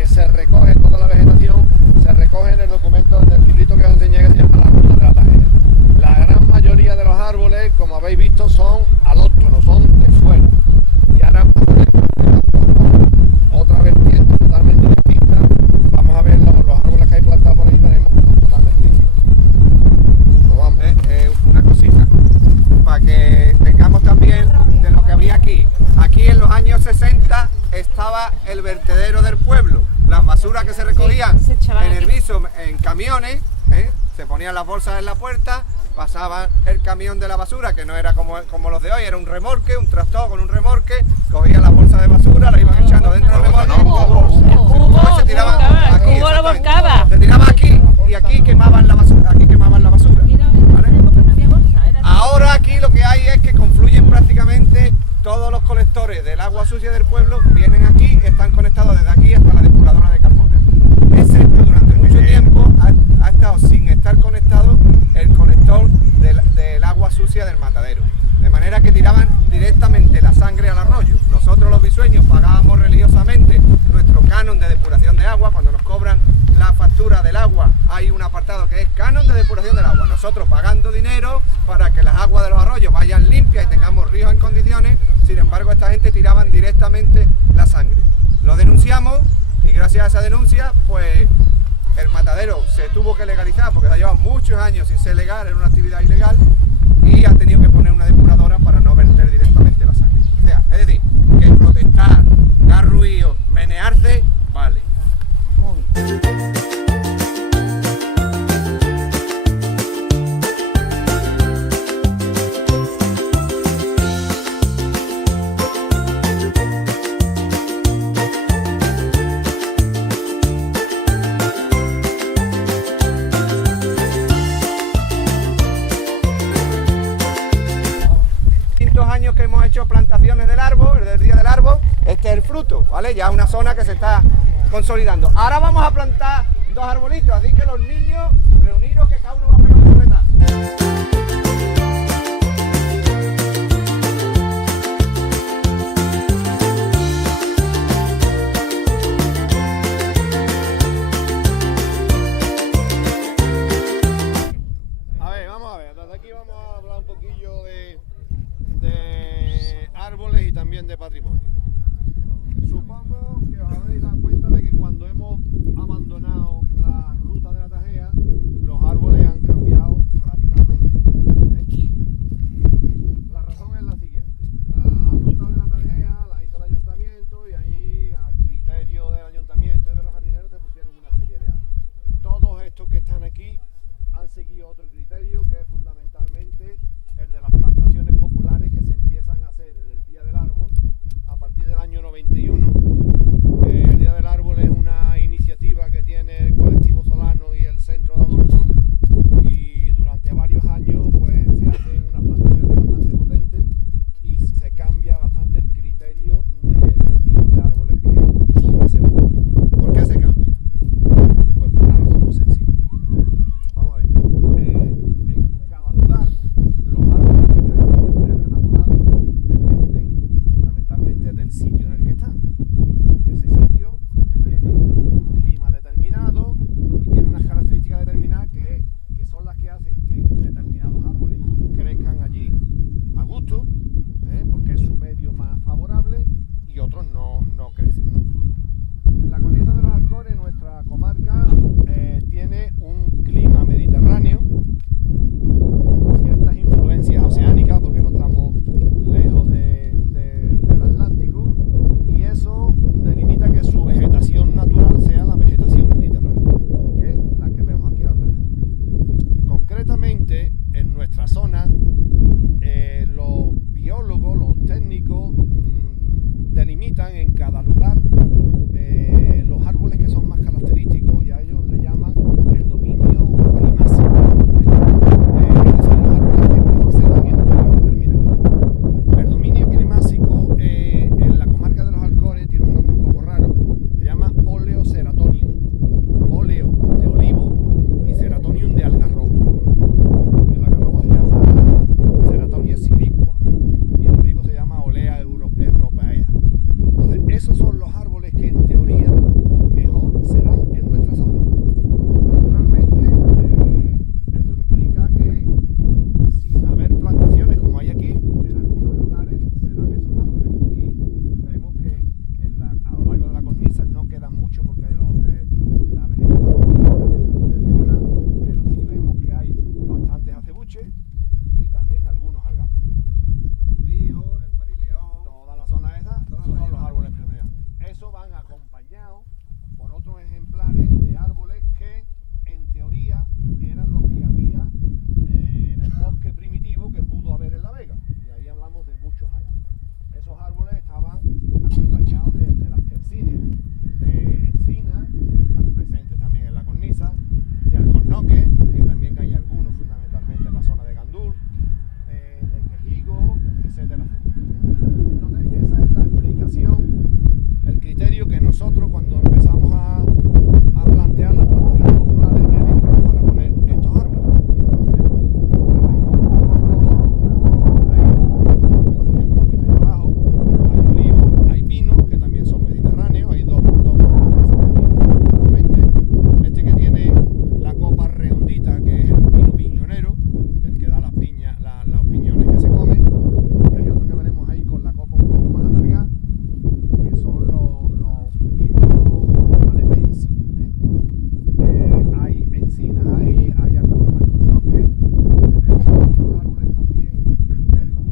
Se recoge toda la vegetación, se recoge en el documento, en el librito que os enseñé que se llama la ruta de la Tajera. La gran mayoría de los árboles, como habéis visto, son alóctonos, son de fuera. Y ahora otra vertiente totalmente distinta. Vamos a ver los árboles que hay plantados por ahí, veremos que son totalmente distintos. Pues vamos. Una cosita, para que tengamos también de lo que había aquí. Aquí en los años 60 estaba el vertedero del pueblo. Las basuras que se recogían en Herbiso en camiones, se ponían las bolsas en la puerta, pasaba el camión de la basura, que no era como los de hoy, era un remorque, un tractor con un remorque, cogían las bolsas de basura, las iban echando dentro del remorque, después se tiraban aquí, exactamente. Se tiraba aquí y aquí quemaban la basura, ¿vale? Ahora aquí lo que hay es que confluyen prácticamente todos los colectores del agua sucia del pueblo, vienen aquí, están conectados desde aquí hasta la depuradora de Carmona. Excepto durante mucho tiempo ha estado sin estar conectado el colector del agua sucia del matadero. De manera que tiraban directamente la sangre al arroyo. Nosotros los bisueños pagábamos religiosamente nuestro canon de depuración de agua. Cuando nos cobran la factura del agua hay un apartado que es canon de depuración del agua. Nosotros pagando dinero para que las aguas de los arroyos vayan limpias y tengamos ríos en condiciones. Sin embargo, esta gente tiraban directamente la sangre. Lo denunciamos y gracias a esa denuncia, pues el matadero se tuvo que legalizar porque se ha llevado muchos años sin ser legal, era una actividad ilegal y ha tenido que poner una depuradora para no verter directamente la sangre. O sea, es decir, que protestar, dar ruido, menearse, vale. Años que hemos hecho plantaciones del árbol, del día del árbol, este es el fruto, ¿vale? Ya es una zona que se está consolidando. Ahora vamos a plantar dos arbolitos, así que los niños reunidos, que cada uno va a pegar un chuletazo. Vamos a ver, desde aquí vamos a hablar un poquillo de árboles y también de patrimonio. Supongo que os habréis dado cuenta técnicos delimitan en cada lugar los árboles que son más característicos y a ellos le llaman el dominio climático. Es decir, los árboles que mejor se dan en un lugar determinado. El dominio climático en la comarca de los Alcores tiene un nombre un poco raro, se llama Oleoceratonium. Oleo de olivo y ceratonium de algarrobo. El algarrobo se llama Ceratonia silicua y el olivo se llama Olea europea. Entonces, esos son los árboles que en teoría mejor se dan en nuestra zona. Naturalmente, eso implica que sin haber plantaciones como hay aquí, en algunos lugares se dan esos árboles. Y vemos que a lo largo de la cornisa no queda mucho porque la vegetación está muy deteriorada, pero sí vemos que hay bastantes acebuches y también algunos algarrobos. Judío, el Marileón. Toda la zona esa, esos son los árboles predominantes. Eso van acompañados por otros ejemplares de árboles que en teoría eran los que había en el bosque primitivo que pudo haber en La Vega. Y ahí hablamos de muchos años. Esos árboles estaban acompañados de las quercíneas, de encinas, que están presentes también en la cornisa, de alcornoques, que también hay algunos fundamentalmente en la zona de Gandul, de quejigo, etcétera, etcétera. Entonces esa es la explicación, el criterio que nosotros cuando empezamos a plantear las plantaciones populares elegimos para poner estos árboles. Y entonces aquí vemos algarrobo, ahí la plantación que hemos visto allá abajo, hay olivos, hay pinos que también son mediterráneos, hay dos clases de pinos particularmente. Este que tiene la copa redondita, que es el pino piñonero, que es el que da las piñas, los piñones que se comen, y hay otro que veremos ahí con la copa un poco más alargada, que son los pinos alepensis. Hay encinas ahí, hay algunos alcornoques, tenemos algunos árboles también quercus.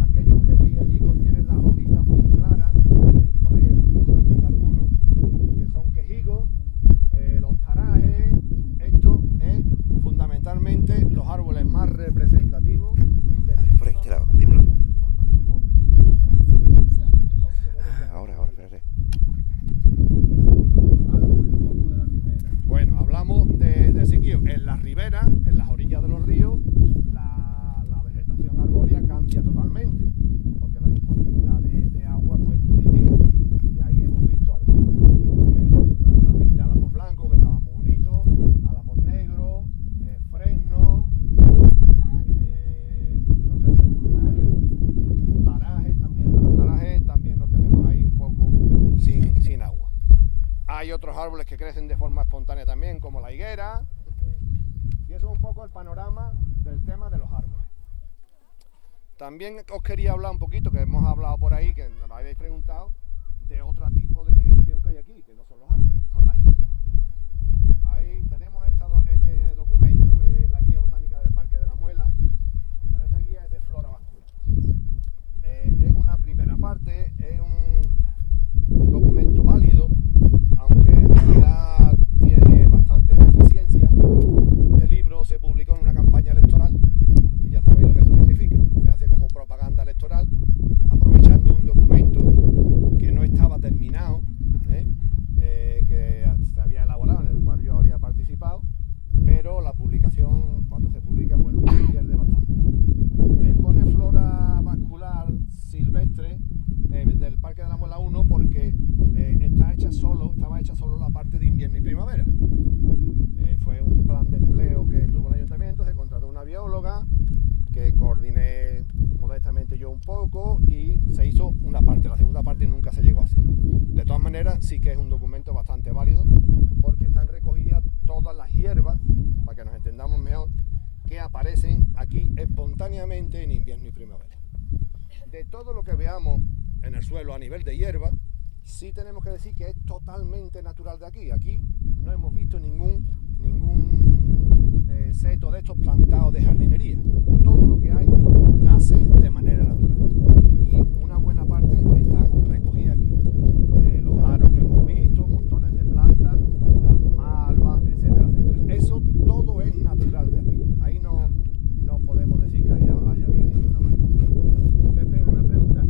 Aquellos que veis allí contienen las hojitas muy claras, por ahí hemos visto también algunos que son quejigos, los tarajes. Esto es fundamentalmente los árboles más representativos de Por aquí, este lado, dímelo. Ahora, espérate. Bueno, hablamos de sitios en las riberas, en las orillas de los ríos, la vegetación arbórea cambia totalmente, porque la disponibilidad de agua pues es muy distinta. Y ahí hemos visto algunos, fundamentalmente álamos blancos, que estaban muy bonitos, álamos negros, fresnos, no sé si algunos tarajes también, pero tarajes también lo tenemos ahí un poco sin agua. Hay otros árboles que crecen de forma espontánea también, como la higuera. Y eso es un poco el panorama del tema de los árboles. También os quería hablar un poquito, que hemos hablado por ahí, que nos habéis preguntado, de otro tipo de vegetación que hay aquí, que no son los árboles, que son las hierbas. Ahí tenemos este documento, que es la guía botánica del Parque de la Muela, pero esta guía es de flora vascular. Es una primera parte, es un documento válido, aunque en realidad tiene bastantes deficiencias. Este libro se publicó en una campaña electoral y ya sabéis lo que eso significa. Se hace como propaganda electoral, aprovechando un documento que no estaba terminado, que se había elaborado, en el cual yo había participado, pero la publicación, cuando se publica, bueno, pierde bastante. Pone flora vascular silvestre del Parque de la Muela 1 porque estaba hecha solo la parte de invierno y primavera. Fue un plan de empleo que tuvo el ayuntamiento, se contrató una bióloga que coordiné modestamente yo un poco y se hizo una parte, la segunda parte nunca se llegó a hacer. De todas maneras, sí que es un documento bastante válido porque están recogidas todas las hierbas, para que nos entendamos mejor, que aparecen aquí espontáneamente en invierno y primavera. De todo lo que veamos en el suelo a nivel de hierba, sí tenemos que decir que es totalmente natural de aquí. Aquí no hemos visto ningún seto de estos plantados de jardinería. Todo lo que hay nace de manera natural. Y una buena parte están recogidas aquí. Los aros que hemos visto, montones de plantas, las malvas, etcétera, etcétera. Eso todo es natural de aquí. Ahí no podemos decir que haya habido ninguna manipulación. Pepe, una pregunta.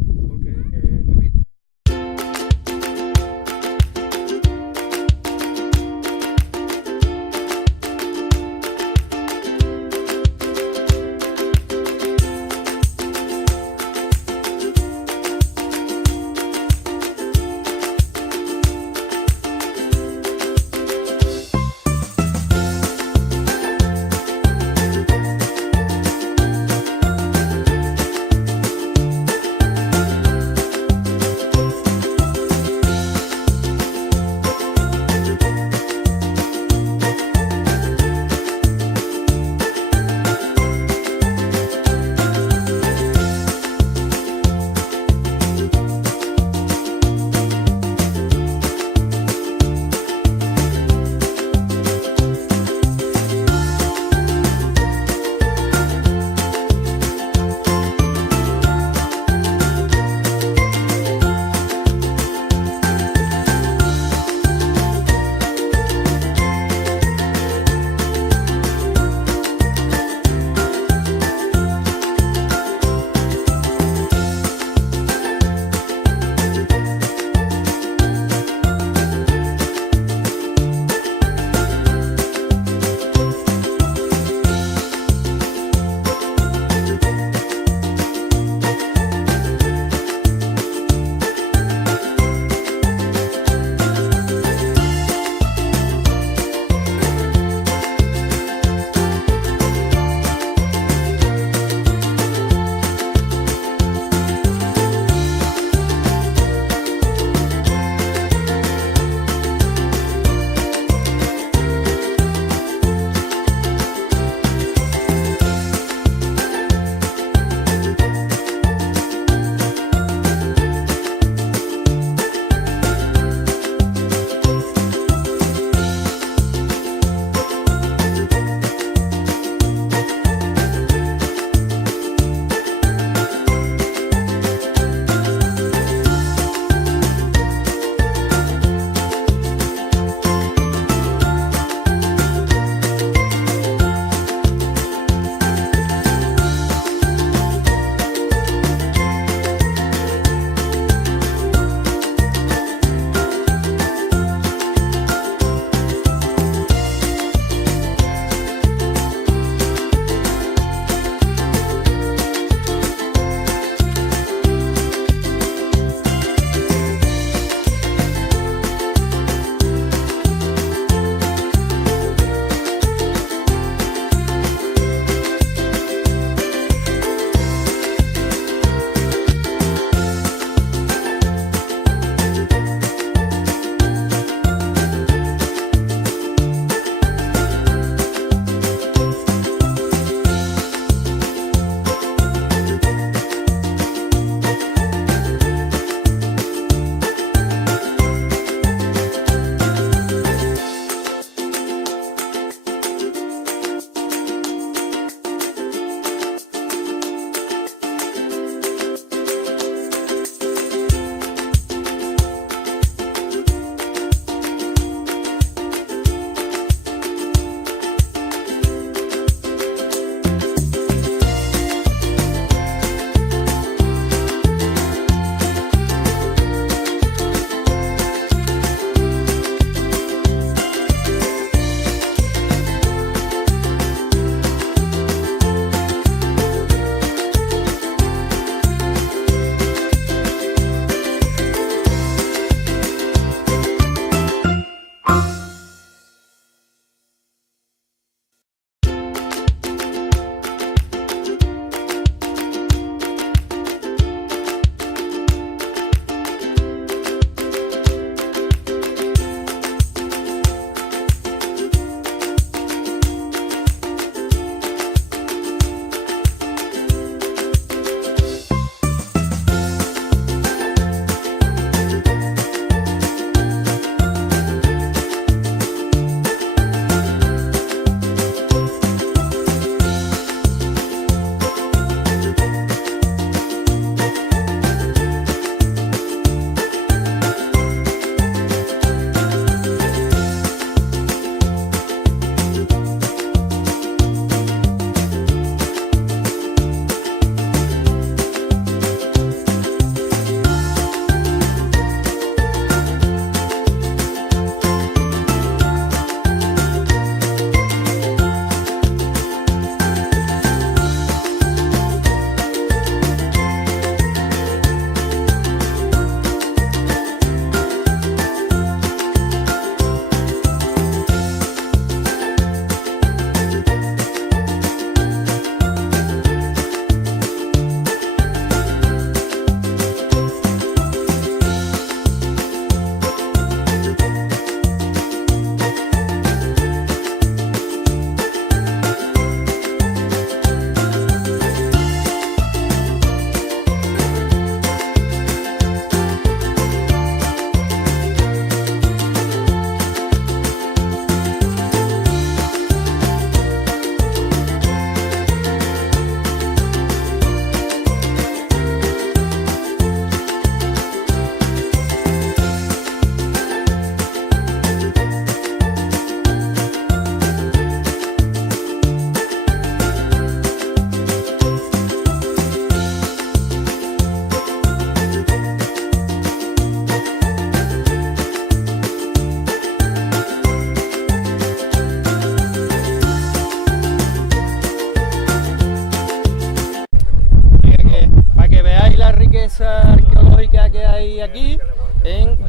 riqueza arqueológica que hay aquí.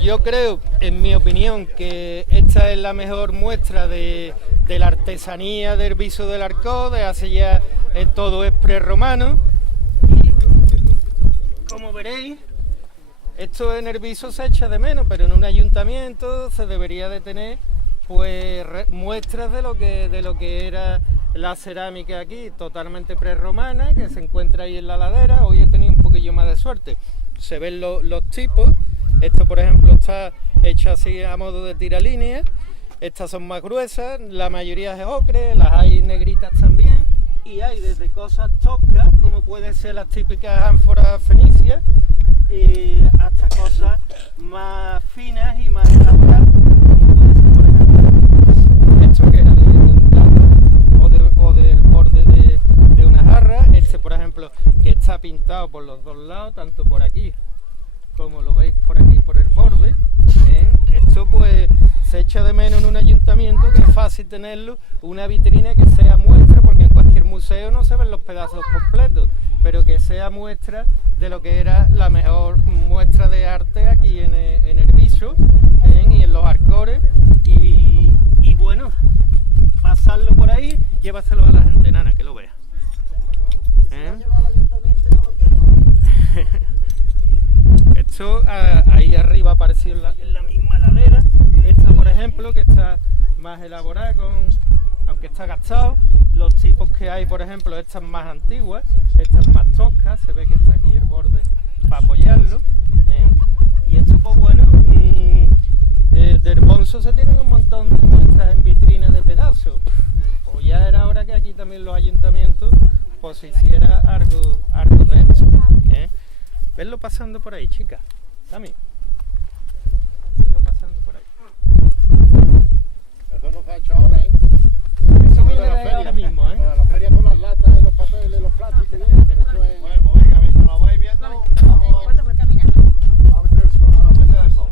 Yo creo, en mi opinión, que esta es la mejor muestra de la artesanía del viso del Arcó, de hace ya todo es prerromano. Y como veréis, esto en el viso se echa de menos, pero en un ayuntamiento se debería de tener pues muestras de lo que era la cerámica aquí, totalmente prerromana, que se encuentra ahí en la ladera. Hoy he tenido un poquillo más de suerte, se ven los tipos. Esto, por ejemplo, está hecho así a modo de tiralínea. Estas son más gruesas, la mayoría es ocre, las hay negritas también, y hay desde cosas toscas, como pueden ser las típicas ánforas fenicias, hasta cosas más finas y más elaboradas, como puede ser, por ejemplo, esto que era de un plato o del borde de una jarra. Este, por ejemplo, que está pintado por los dos lados, tanto por aquí como lo veis por aquí por el borde. Esto pues se echa de menos en un ayuntamiento, que es fácil tenerlo, una vitrina que sea muestra, porque en cualquier museo no se ven los pedazos completos, pero que sea muestra de lo que era la mejor muestra de arte aquí en el viso y en los Alcores. Y bueno, pasarlo por ahí, llévaselo a la gente, nana, que lo vea. Esto ahí arriba apareció en la misma ladera. Esta, por ejemplo, que está más elaborada, aunque está gastado. Los tipos que hay, por ejemplo, estas más antiguas, estas más toscas, se ve que está aquí el borde para apoyarlo. Y esto, pues bueno, del Bonzo se tienen un montón de muestras en vitrinas de pedazos. Pues ya era hora que aquí también los ayuntamientos pues se hiciera algo de esto. Verlo pasando por ahí, chicas. También. Verlo pasando por ahí. Eso no se ha hecho ahora, ¿eh? Eso viene de ahora mismo, ¿eh? Para las ferias con las latas y los papeles, los plásticos, pero eso es... Bueno, venga, mientras lo vais viendo, vamos... ¿Cuánto fue caminando? A meter el sol, a meter el sol.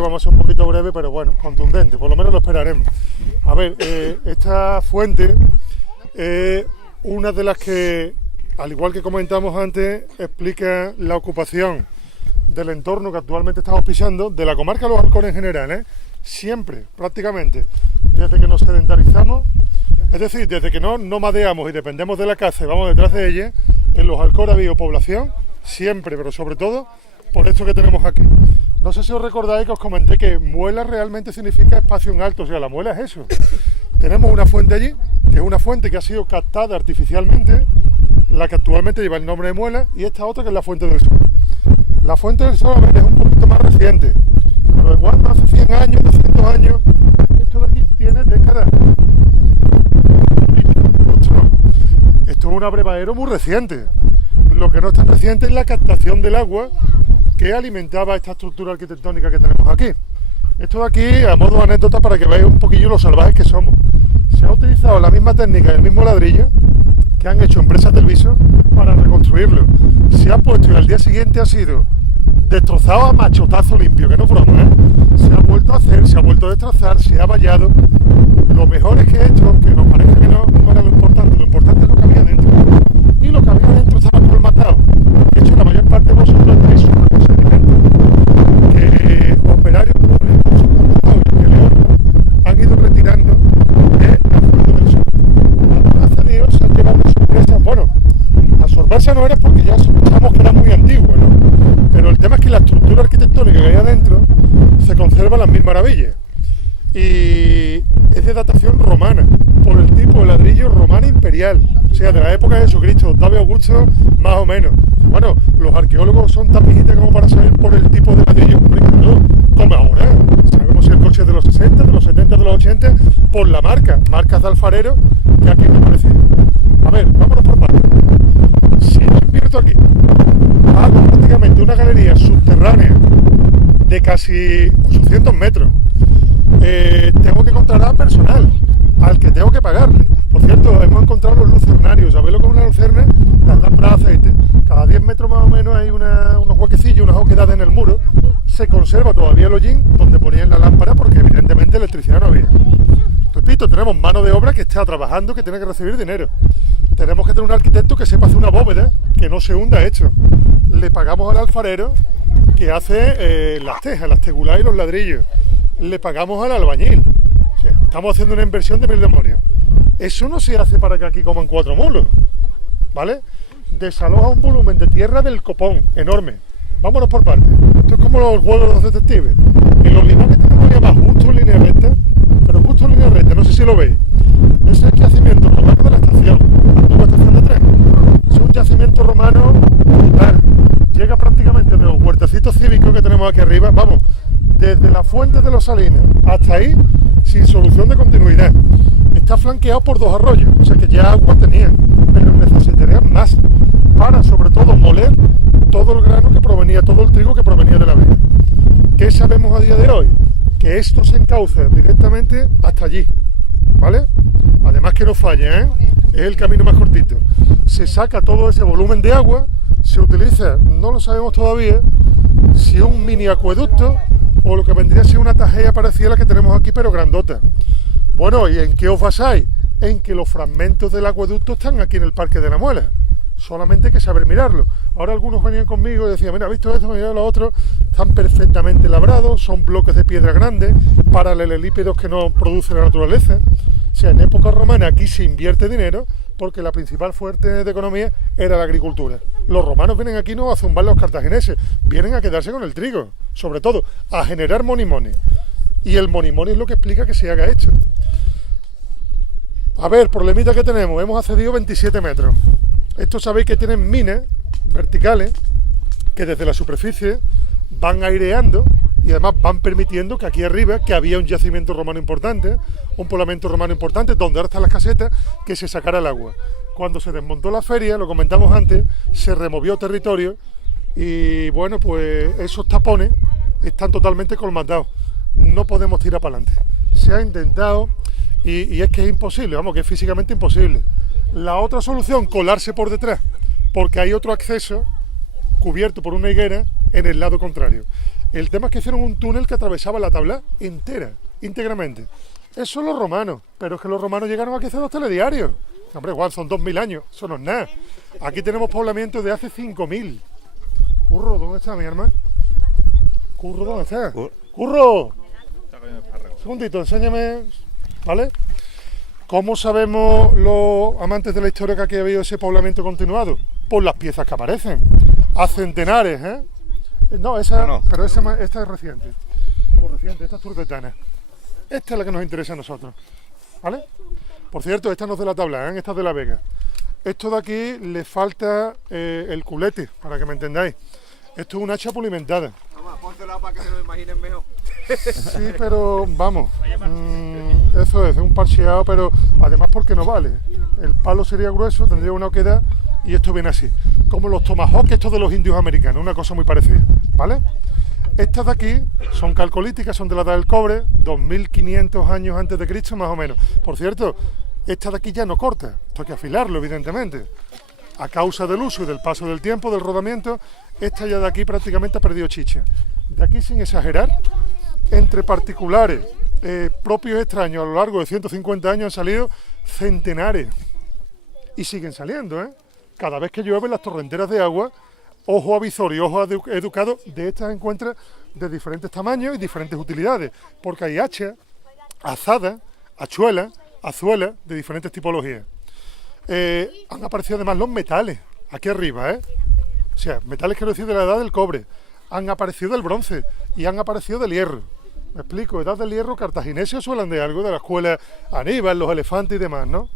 Vamos a ser un poquito breve, pero bueno, contundente, por lo menos lo esperaremos. A ver, esta fuente es una de las que, al igual que comentamos antes, explica la ocupación del entorno que actualmente estamos pisando, de la comarca de los Alcores en general, siempre, prácticamente, desde que nos sedentarizamos, es decir, desde que no nomadeamos y dependemos de la caza y vamos detrás de ella, en los Alcores ha habido población, siempre, pero sobre todo por esto que tenemos aquí. No sé si os recordáis que os comenté que muela realmente significa espacio en alto, o sea, la muela es eso. Tenemos una fuente allí, que es una fuente que ha sido captada artificialmente, la que actualmente lleva el nombre de muela, y esta otra que es la fuente del sol. La fuente del sol, a ver, es un poquito más reciente, pero igual hace 100 años, 200 años, esto de aquí tiene décadas. Esto es un abrevadero muy reciente. Lo que no es tan reciente es la captación del agua que alimentaba esta estructura arquitectónica que tenemos aquí. Esto de aquí, a modo de anécdota, para que veáis un poquillo lo salvajes que somos. Se ha utilizado la misma técnica, el mismo ladrillo, que han hecho empresas del viso para reconstruirlo. Si se ha puesto y al día siguiente ha sido destrozado a machotazo limpio, que no es broma, ¿eh? Se ha vuelto a hacer, se ha vuelto a destrozar, se ha vallado. Lo mejor es que esto, que nos parece que no era lo importante es lo que había dentro. Y lo que había dentro estaba colmatado. De hecho, la mayor parte de vosotros estáis sumando sedimentos que operarios públicos y que León han ido retirando de la fuente del sol. Hace días se han llevado una sorpresa. Bueno, la sorpresa no era porque ya sospechamos que era muy antigua, ¿no? Pero el tema es que la estructura arquitectónica que hay adentro se conserva las mil maravillas. Y es de datación romana, por el tipo de ladrillo romano imperial, o sea, de la época de Jesucristo, Octavio Augusto, más o menos. Bueno, los arqueólogos son tan viejitos como para saber por el tipo de ladrillo, no, como ahora. Sabemos si el coche es de los 60, de los 70, de los 80, por la marcas de alfarero que aquí me parecen. A ver, vámonos por partes. Si yo invierto aquí, hago prácticamente una galería subterránea de casi 800 metros. Tengo que contratar personal al que tengo que pagarle. Por cierto, hemos encontrado los lucernarios. ¿Sabéis lo que es una lucerna? Las lámparas de aceite. Cada 10 metros más o menos hay unos huequecillos, unas oquedades en el muro. Se conserva todavía el hollín donde ponían la lámpara porque evidentemente electricidad no había. Repito, tenemos mano de obra que está trabajando, que tiene que recibir dinero. Tenemos que tener un arquitecto que sepa hacer una bóveda, que no se hunda esto. Le pagamos al alfarero que hace las tejas, las tegulares y los ladrillos. Le pagamos al albañil. O sea, estamos haciendo una inversión de 1000 demonios. Eso no se hace para que aquí coman 4 mulos, ¿vale? Desaloja un volumen de tierra del copón enorme. Vámonos por partes. Esto es como los juegos de los detectives. El olivar que tenemos ahí abajo, justo en línea recta, pero justo en línea recta, no sé si lo veis. Ese es el yacimiento romano de la estación, la antigua estación de tren. Es un yacimiento romano brutal. Llega prácticamente de los huertecitos cívicos que tenemos aquí arriba, vamos, desde la fuente de los Salinas hasta ahí, sin solución de continuidad. Está flanqueado por 2 arroyos, o sea que ya agua tenían, pero necesitarían más para, sobre todo, moler todo el grano que provenía, todo el trigo que provenía de la vega. ¿Qué sabemos a día de hoy? Que esto se encauza directamente hasta allí, ¿vale? Además que no falla, ¿eh? Es el camino más cortito. Se saca todo ese volumen de agua, se utiliza, no lo sabemos todavía, si un mini acueducto o lo que vendría a ser una tajea parecida a la que tenemos aquí, pero grandota. Bueno, ¿y en qué os basáis? En que los fragmentos del acueducto están aquí en el Parque de la Muela. Solamente hay que saber mirarlo. Ahora algunos venían conmigo y decían, mira, ¿has visto esto? Mira lo otro. Están perfectamente labrados, son bloques de piedra grandes, paralelelípedos que no produce la naturaleza. O sea, en época romana aquí se invierte dinero porque la principal fuente de economía era la agricultura. Los romanos vienen aquí no a zumbar los cartagineses, vienen a quedarse con el trigo, sobre todo, a generar money. Y el money es lo que explica que se haga esto. A ver, problemita que tenemos, hemos accedido 27 metros. Estos sabéis que tienen minas verticales que desde la superficie van aireando y además van permitiendo que aquí arriba, que había un yacimiento romano importante, un poblamiento romano importante, donde ahora están las casetas, que se sacara el agua. Cuando se desmontó la feria, lo comentamos antes, se removió territorio y bueno, pues esos tapones están totalmente colmatados. No podemos tirar para adelante. Se ha intentado y es que es imposible, vamos, que es físicamente imposible. La otra solución, colarse por detrás, porque hay otro acceso cubierto por una higuera en el lado contrario. El tema es que hicieron un túnel que atravesaba la tabla entera, íntegramente. Eso son los romanos, pero es que los romanos llegaron aquí a hacer los telediarios. Hombre, igual son 2000 años, eso no es nada. Aquí tenemos poblamientos de hace 5000. Curro, ¿dónde está mi hermano? Curro, ¿dónde está? Curro. Un segundito, enséñame, ¿vale? ¿Cómo sabemos los amantes de la historia que aquí ha habido ese poblamiento continuado? Por las piezas que aparecen. A centenares, ¿eh? No, esa, no. Pero esta es reciente. Como reciente, esta es turdetana. Esta es la que nos interesa a nosotros, ¿vale? Por cierto, esta no es de la tabla, ¿eh? Esta es de la vega. Esto de aquí le falta el culete, para que me entendáis. Esto es una hacha pulimentada. Vamos, póntela para que se lo imaginen mejor. Sí, pero vamos, eso es un parcheado, pero además porque no vale. El palo sería grueso, tendría una oquedad y esto viene así. Como los tomahawks estos de los indios americanos, una cosa muy parecida, ¿vale? Estas de aquí son calcolíticas, son de la edad del cobre, 2500 años antes de Cristo más o menos. Por cierto, esta de aquí ya no corta, esto hay que afilarlo evidentemente. A causa del uso y del paso del tiempo, del rodamiento, esta ya de aquí prácticamente ha perdido chicha. De aquí, sin exagerar, entre particulares, propios extraños, a lo largo de 150 años han salido centenares. Y siguen saliendo, ¿eh? Cada vez que llueve, las torrenteras de agua, ojo avisor y ojo educado, de estas encuentras de diferentes tamaños y diferentes utilidades, porque hay hachas, azadas, hachuelas, azuelas de diferentes tipologías. Han aparecido además los metales, aquí arriba, ¿eh? O sea, metales quiero decir de la edad del cobre, han aparecido del bronce y han aparecido del hierro. Me explico, edad del hierro cartaginense o holandés, de la escuela Aníbal, los elefantes y demás, ¿no?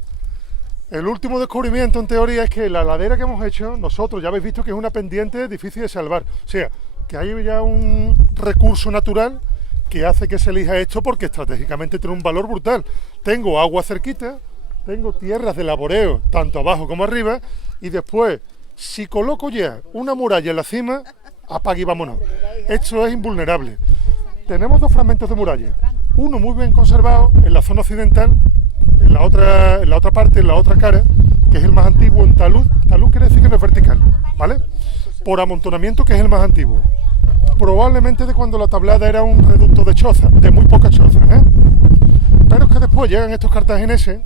El último descubrimiento en teoría es que la ladera que hemos hecho, nosotros ya habéis visto que es una pendiente difícil de salvar. O sea, que hay ya un recurso natural que hace que se elija esto porque estratégicamente tiene un valor brutal. Tengo agua cerquita, tengo tierras de laboreo, tanto abajo como arriba, y después, si coloco ya una muralla en la cima, apague y vámonos. Esto es invulnerable. Tenemos dos fragmentos de muralla, uno muy bien conservado en la zona occidental, en la otra parte, en la otra cara, que es el más antiguo en talud. Talud quiere decir que no es vertical, ¿vale? Por amontonamiento, que es el más antiguo. Probablemente de cuando la tablada era un reducto de choza, de muy pocas chozas, ¿eh? Pero es que después llegan estos cartagineses,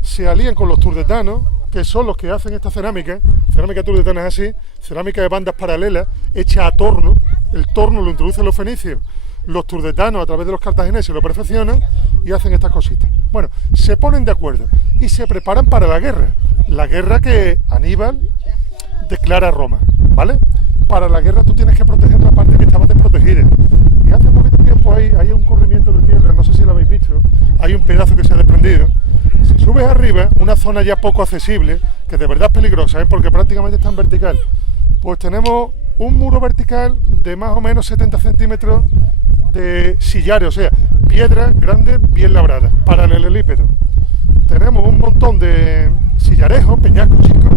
se alían con los turdetanos, que son los que hacen esta cerámica turdetana es así, cerámica de bandas paralelas, hecha a torno, el torno lo introducen los fenicios, los turdetanos a través de los cartagineses lo perfeccionan y hacen estas cositas. Bueno, se ponen de acuerdo y se preparan para la guerra que Aníbal declara a Roma, ¿vale? Para la guerra tú tienes que proteger la parte que estaba desprotegida. Y hace poquito tiempo hay un corrimiento de tierra, no sé si lo habéis visto, hay un pedazo que se ha desprendido. Si subes arriba, una zona ya poco accesible, que de verdad es peligrosa, ¿eh? Porque prácticamente está en vertical, pues tenemos un muro vertical de más o menos 70 centímetros de sillares, o sea, piedras grandes bien labradas, paralelepípedos. Tenemos un montón de sillarejos, peñascos chicos,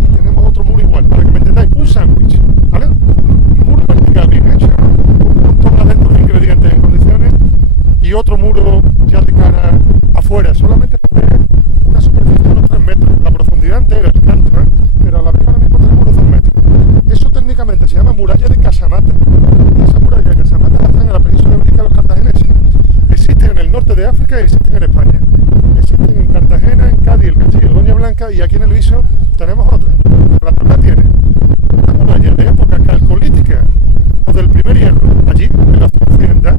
y tenemos otro muro igual, para que me entendáis, un sándwich, ¿vale? Un muro vertical bien hecho, un montón adentro de ingredientes en condiciones, y otro muro ya de cara afuera, solamente una superficie de unos 3 metros, la profundidad entera, el canto, ¿eh? Pero a la vez ahora mismo tenemos unos 2 metros. Eso técnicamente se llama muralla de Casamata, y esa muralla de Casamata la están en la península ibérica los cartagineses. Existen en el norte de África y existen en España. Existen en Cartagena, en Cádiz, el Castillo de Doña Blanca, y aquí en el Viso tenemos otra. La tabla tiene una muralla de época calcolítica o del primer hierro, allí, en la zona occidental,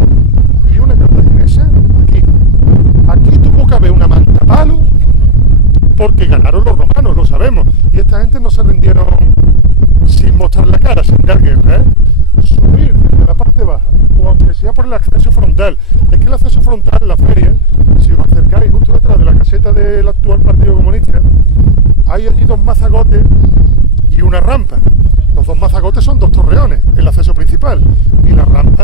y una cartaginesa aquí. Aquí tuvo que haber una manta palo, porque ganaron los romanos, lo sabemos, y esta gente no se rindieron sin mostrar la cara, sin dar guerra, ¿eh? Subir de la parte baja, o aunque sea por el acceso frontal. Es que el acceso frontal en la feria, si os acercáis justo detrás de la caseta del actual Partido Comunista, hay allí 2 mazagotes y una rampa. Los 2 mazagotes son 2 torreones, el acceso principal, y la rampa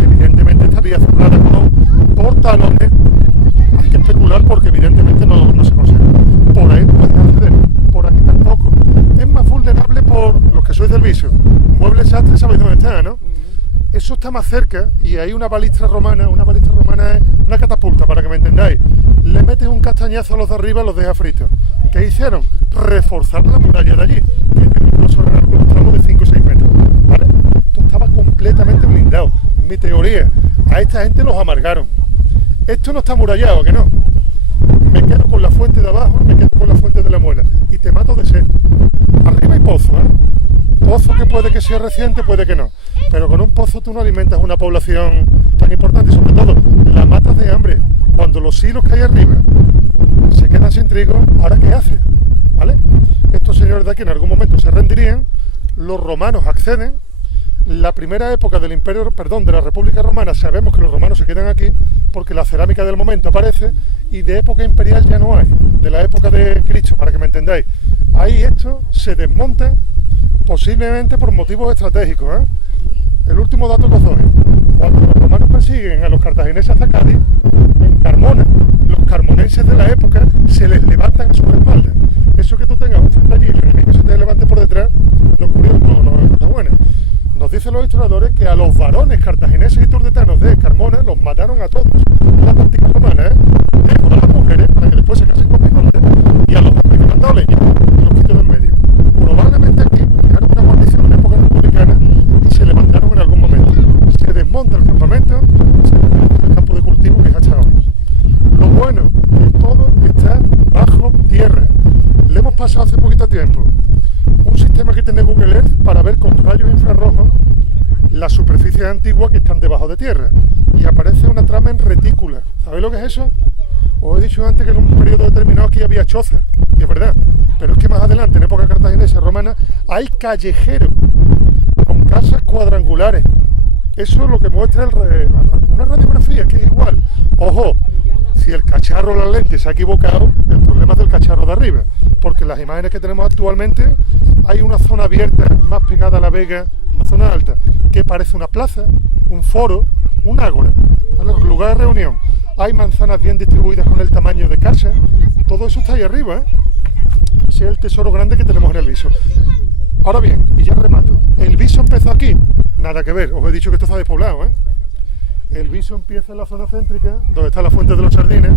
evidentemente estaría cerrada con portalones. Hay que especular porque evidentemente no se consigue. Por ahí no pueden acceder, por aquí tampoco. Es más vulnerable por los que sois del Viso. Muebles Sastre, sabéis dónde está, ¿no? Eso está más cerca y hay una balistra romana es una catapulta, para que me entendáis. Le metes un castañazo a los de arriba y los deja fritos. ¿Qué hicieron? Reforzar la muralla de allí, que tenía incluso en algunos tramos de 5 o 6 metros, ¿vale? Esto estaba completamente blindado. Mi teoría, a esta gente los amargaron. Esto no está amurallado, ¿que no? Me quedo con la fuente de abajo, me quedo con la fuente de la muela y te mato de sed. Arriba hay pozo, ¿eh? Pozo que puede que sea reciente, puede que no, pero con un pozo tú no alimentas una población tan importante, y sobre todo la matas de hambre. Cuando los silos que hay arriba se quedan sin trigo, ¿ahora qué haces? ¿Vale? Estos señores de aquí en algún momento se rendirían, los romanos acceden. La primera época del imperio, de la República Romana, sabemos que los romanos se quedan aquí porque la cerámica del momento aparece, y de época imperial ya no hay, de la época de Cristo, para que me entendáis. Ahí esto se desmonta posiblemente por motivos estratégicos, ¿eh? El último dato que os doy: cuando los romanos persiguen a los cartagineses hasta Cádiz, en Carmona, los carmonenses de la época se les levantan a sus espaldas. Eso que tú tengas un frente allí y el enemigo se te levante por detrás, no es curioso, no es cosa buena. Nos dicen los historiadores que a los varones cartagineses y turdetanos de Carmona los mataron a todos. La táctica romana, ¿eh? Decorar a las mujeres para que después se casen con vizcondes, y a los hombres que han dado leña y los quito de en medio. pasado hace poquito tiempo un sistema que tiene Google Earth para ver con rayos infrarrojos las superficies antiguas que están debajo de tierra. Y aparece una trama en retícula. ¿Sabéis lo que es eso? Os he dicho antes que en un periodo determinado aquí había chozas, y es verdad. Pero es que más adelante, en época cartaginesa y romana, hay callejeros con casas cuadrangulares. Eso es lo que muestra una radiografía, que es igual. Ojo, si el cacharro o la lente se ha equivocado, el problema es del cacharro de arriba, porque en las imágenes que tenemos actualmente hay una zona abierta más pegada a la vega, una zona alta, que parece una plaza, un foro, un ágora, ¿vale? Un lugar de reunión. Hay manzanas bien distribuidas con el tamaño de casa, todo eso está ahí arriba, ¿eh? Ese es el tesoro grande que tenemos en el Viso. Ahora bien, y ya remato, ¿el Viso empezó aquí? Nada que ver, os he dicho que esto está despoblado, ¿eh? El Viso empieza en la zona céntrica, donde está la Fuente de los Sardines,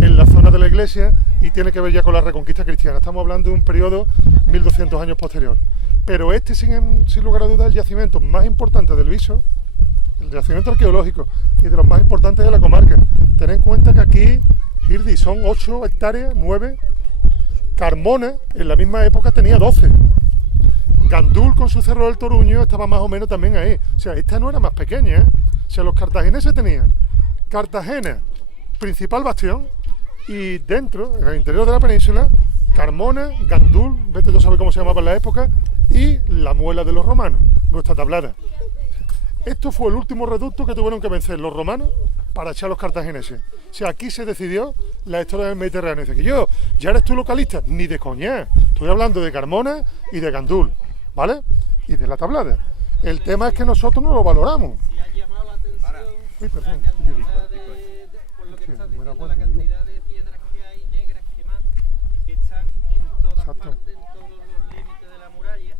en la zona de la iglesia, y tiene que ver ya con la Reconquista cristiana. Estamos hablando de un periodo 1200 años posterior. Pero este, sin lugar a dudas, el yacimiento más importante del Viso, el yacimiento arqueológico, y de los más importantes de la comarca. Ten en cuenta que aquí, Girdi, son 8 hectáreas, 9. Carmona, en la misma época, tenía 12. Gandul, con su Cerro del Toruño, estaba más o menos también ahí. O sea, esta no era más pequeña, ¿eh? O sea, los cartagineses tenían Cartagena, principal bastión, y dentro, en el interior de la península, Carmona, Gandul, vete tú sabes cómo se llamaba en la época, y la Muela de los romanos, nuestra tablada. Esto fue el último reducto que tuvieron que vencer los romanos para echar a los cartagineses. O sea, aquí se decidió la historia del Mediterráneo. Dice que ¿ya eres tú localista? Ni de coña. Estoy hablando de Carmona y de Gandul, ¿vale? Y de la tablada. El tema es que nosotros no lo valoramos. Si ha llamado la atención Uy, perdón. la cantidad por lo que Sí, estás me da diciendo, cuenta, la cantidad de piedras que hay negras quemadas, que están en todas Exacto. partes, en todos los límites de la muralla,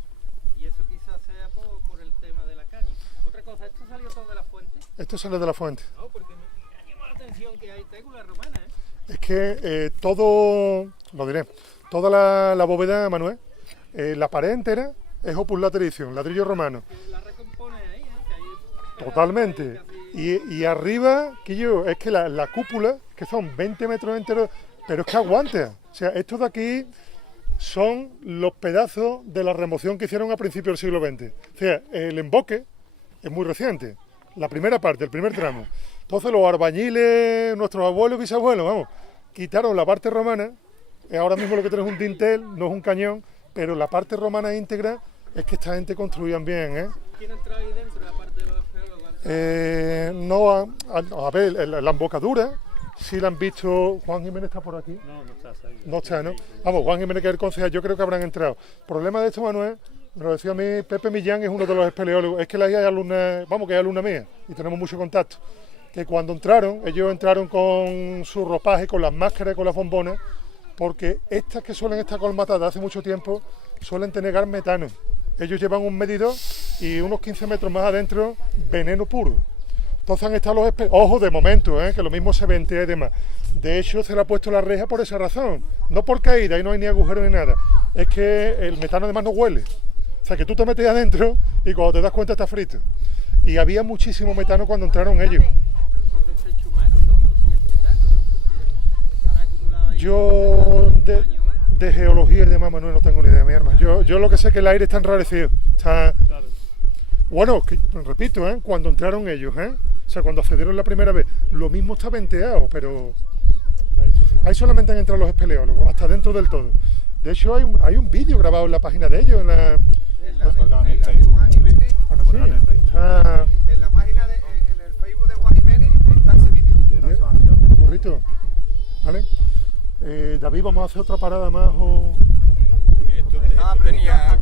y eso quizás sea por el tema de la caña. Otra cosa, ¿esto salió todo de la fuente? Esto sale de la fuente. No, porque me ha llamado la atención que hay técula romana, ¿eh? Es que todo, lo diré, toda la bóveda, Manuel, la pared entera es Opus Latericio, ladrillo romano. La recompone ahí, ¿eh? Que hay Totalmente. Y arriba, Quillo, es que la cúpula, que son 20 metros enteros, pero es que aguanta. O sea, estos de aquí son los pedazos de la remoción que hicieron a principios del siglo XX. O sea, el emboque es muy reciente. La primera parte, el primer tramo. Entonces los albañiles, nuestros abuelos y bisabuelos, vamos, quitaron la parte romana. Ahora mismo lo que tenemos es un dintel, no es un cañón, pero la parte romana íntegra es que esta gente construían bien, ¿eh? ¿Quién ha entrado ahí dentro, aparte de los arqueólogos? No, a ver, la embocadura, sí la han visto. Juan Jiménez está por aquí. No está, ¿no? Vamos, Juan Jiménez, que es el concejal, yo creo que habrán entrado. El problema de esto, Manuel, me lo decía a mí, Pepe Millán es uno de los espeleólogos, es que la hija es alumna, vamos, que es alumna mía, y tenemos mucho contacto. Que cuando entraron, ellos entraron con su ropaje, con las máscaras y con las bombonas, porque estas que suelen estar colmatadas hace mucho tiempo, suelen tener gas metano. Ellos llevan un medidor y unos 15 metros más adentro, veneno puro. Entonces han estado los ojo de momento, que lo mismo se ventea y demás. De hecho, se le ha puesto la reja por esa razón. No por caída, y no hay ni agujero ni nada. Es que el metano además no huele. O sea, que tú te metes adentro y cuando te das cuenta está frito. Y había muchísimo metano cuando entraron ellos. Pero son desechos humanos todos, si es metano, ¿no? Porque estará acumulado ahí. Yo de geología y demás, Manuel, no tengo ni idea, mi hermano. Yo lo que sé es que el aire está enrarecido. Está... Bueno, que, repito, cuando entraron ellos, o sea, cuando accedieron la primera vez, lo mismo está venteado, pero ahí solamente han entrado los espeleólogos, hasta dentro del todo. De hecho, hay un vídeo grabado en la página de ellos, en la... Juan Jiménez, Está... en la página en el Facebook de Juan Jiménez está ese vídeo. Burrito, ¿vale? David, vamos a hacer otra parada más o... Estaba preguntando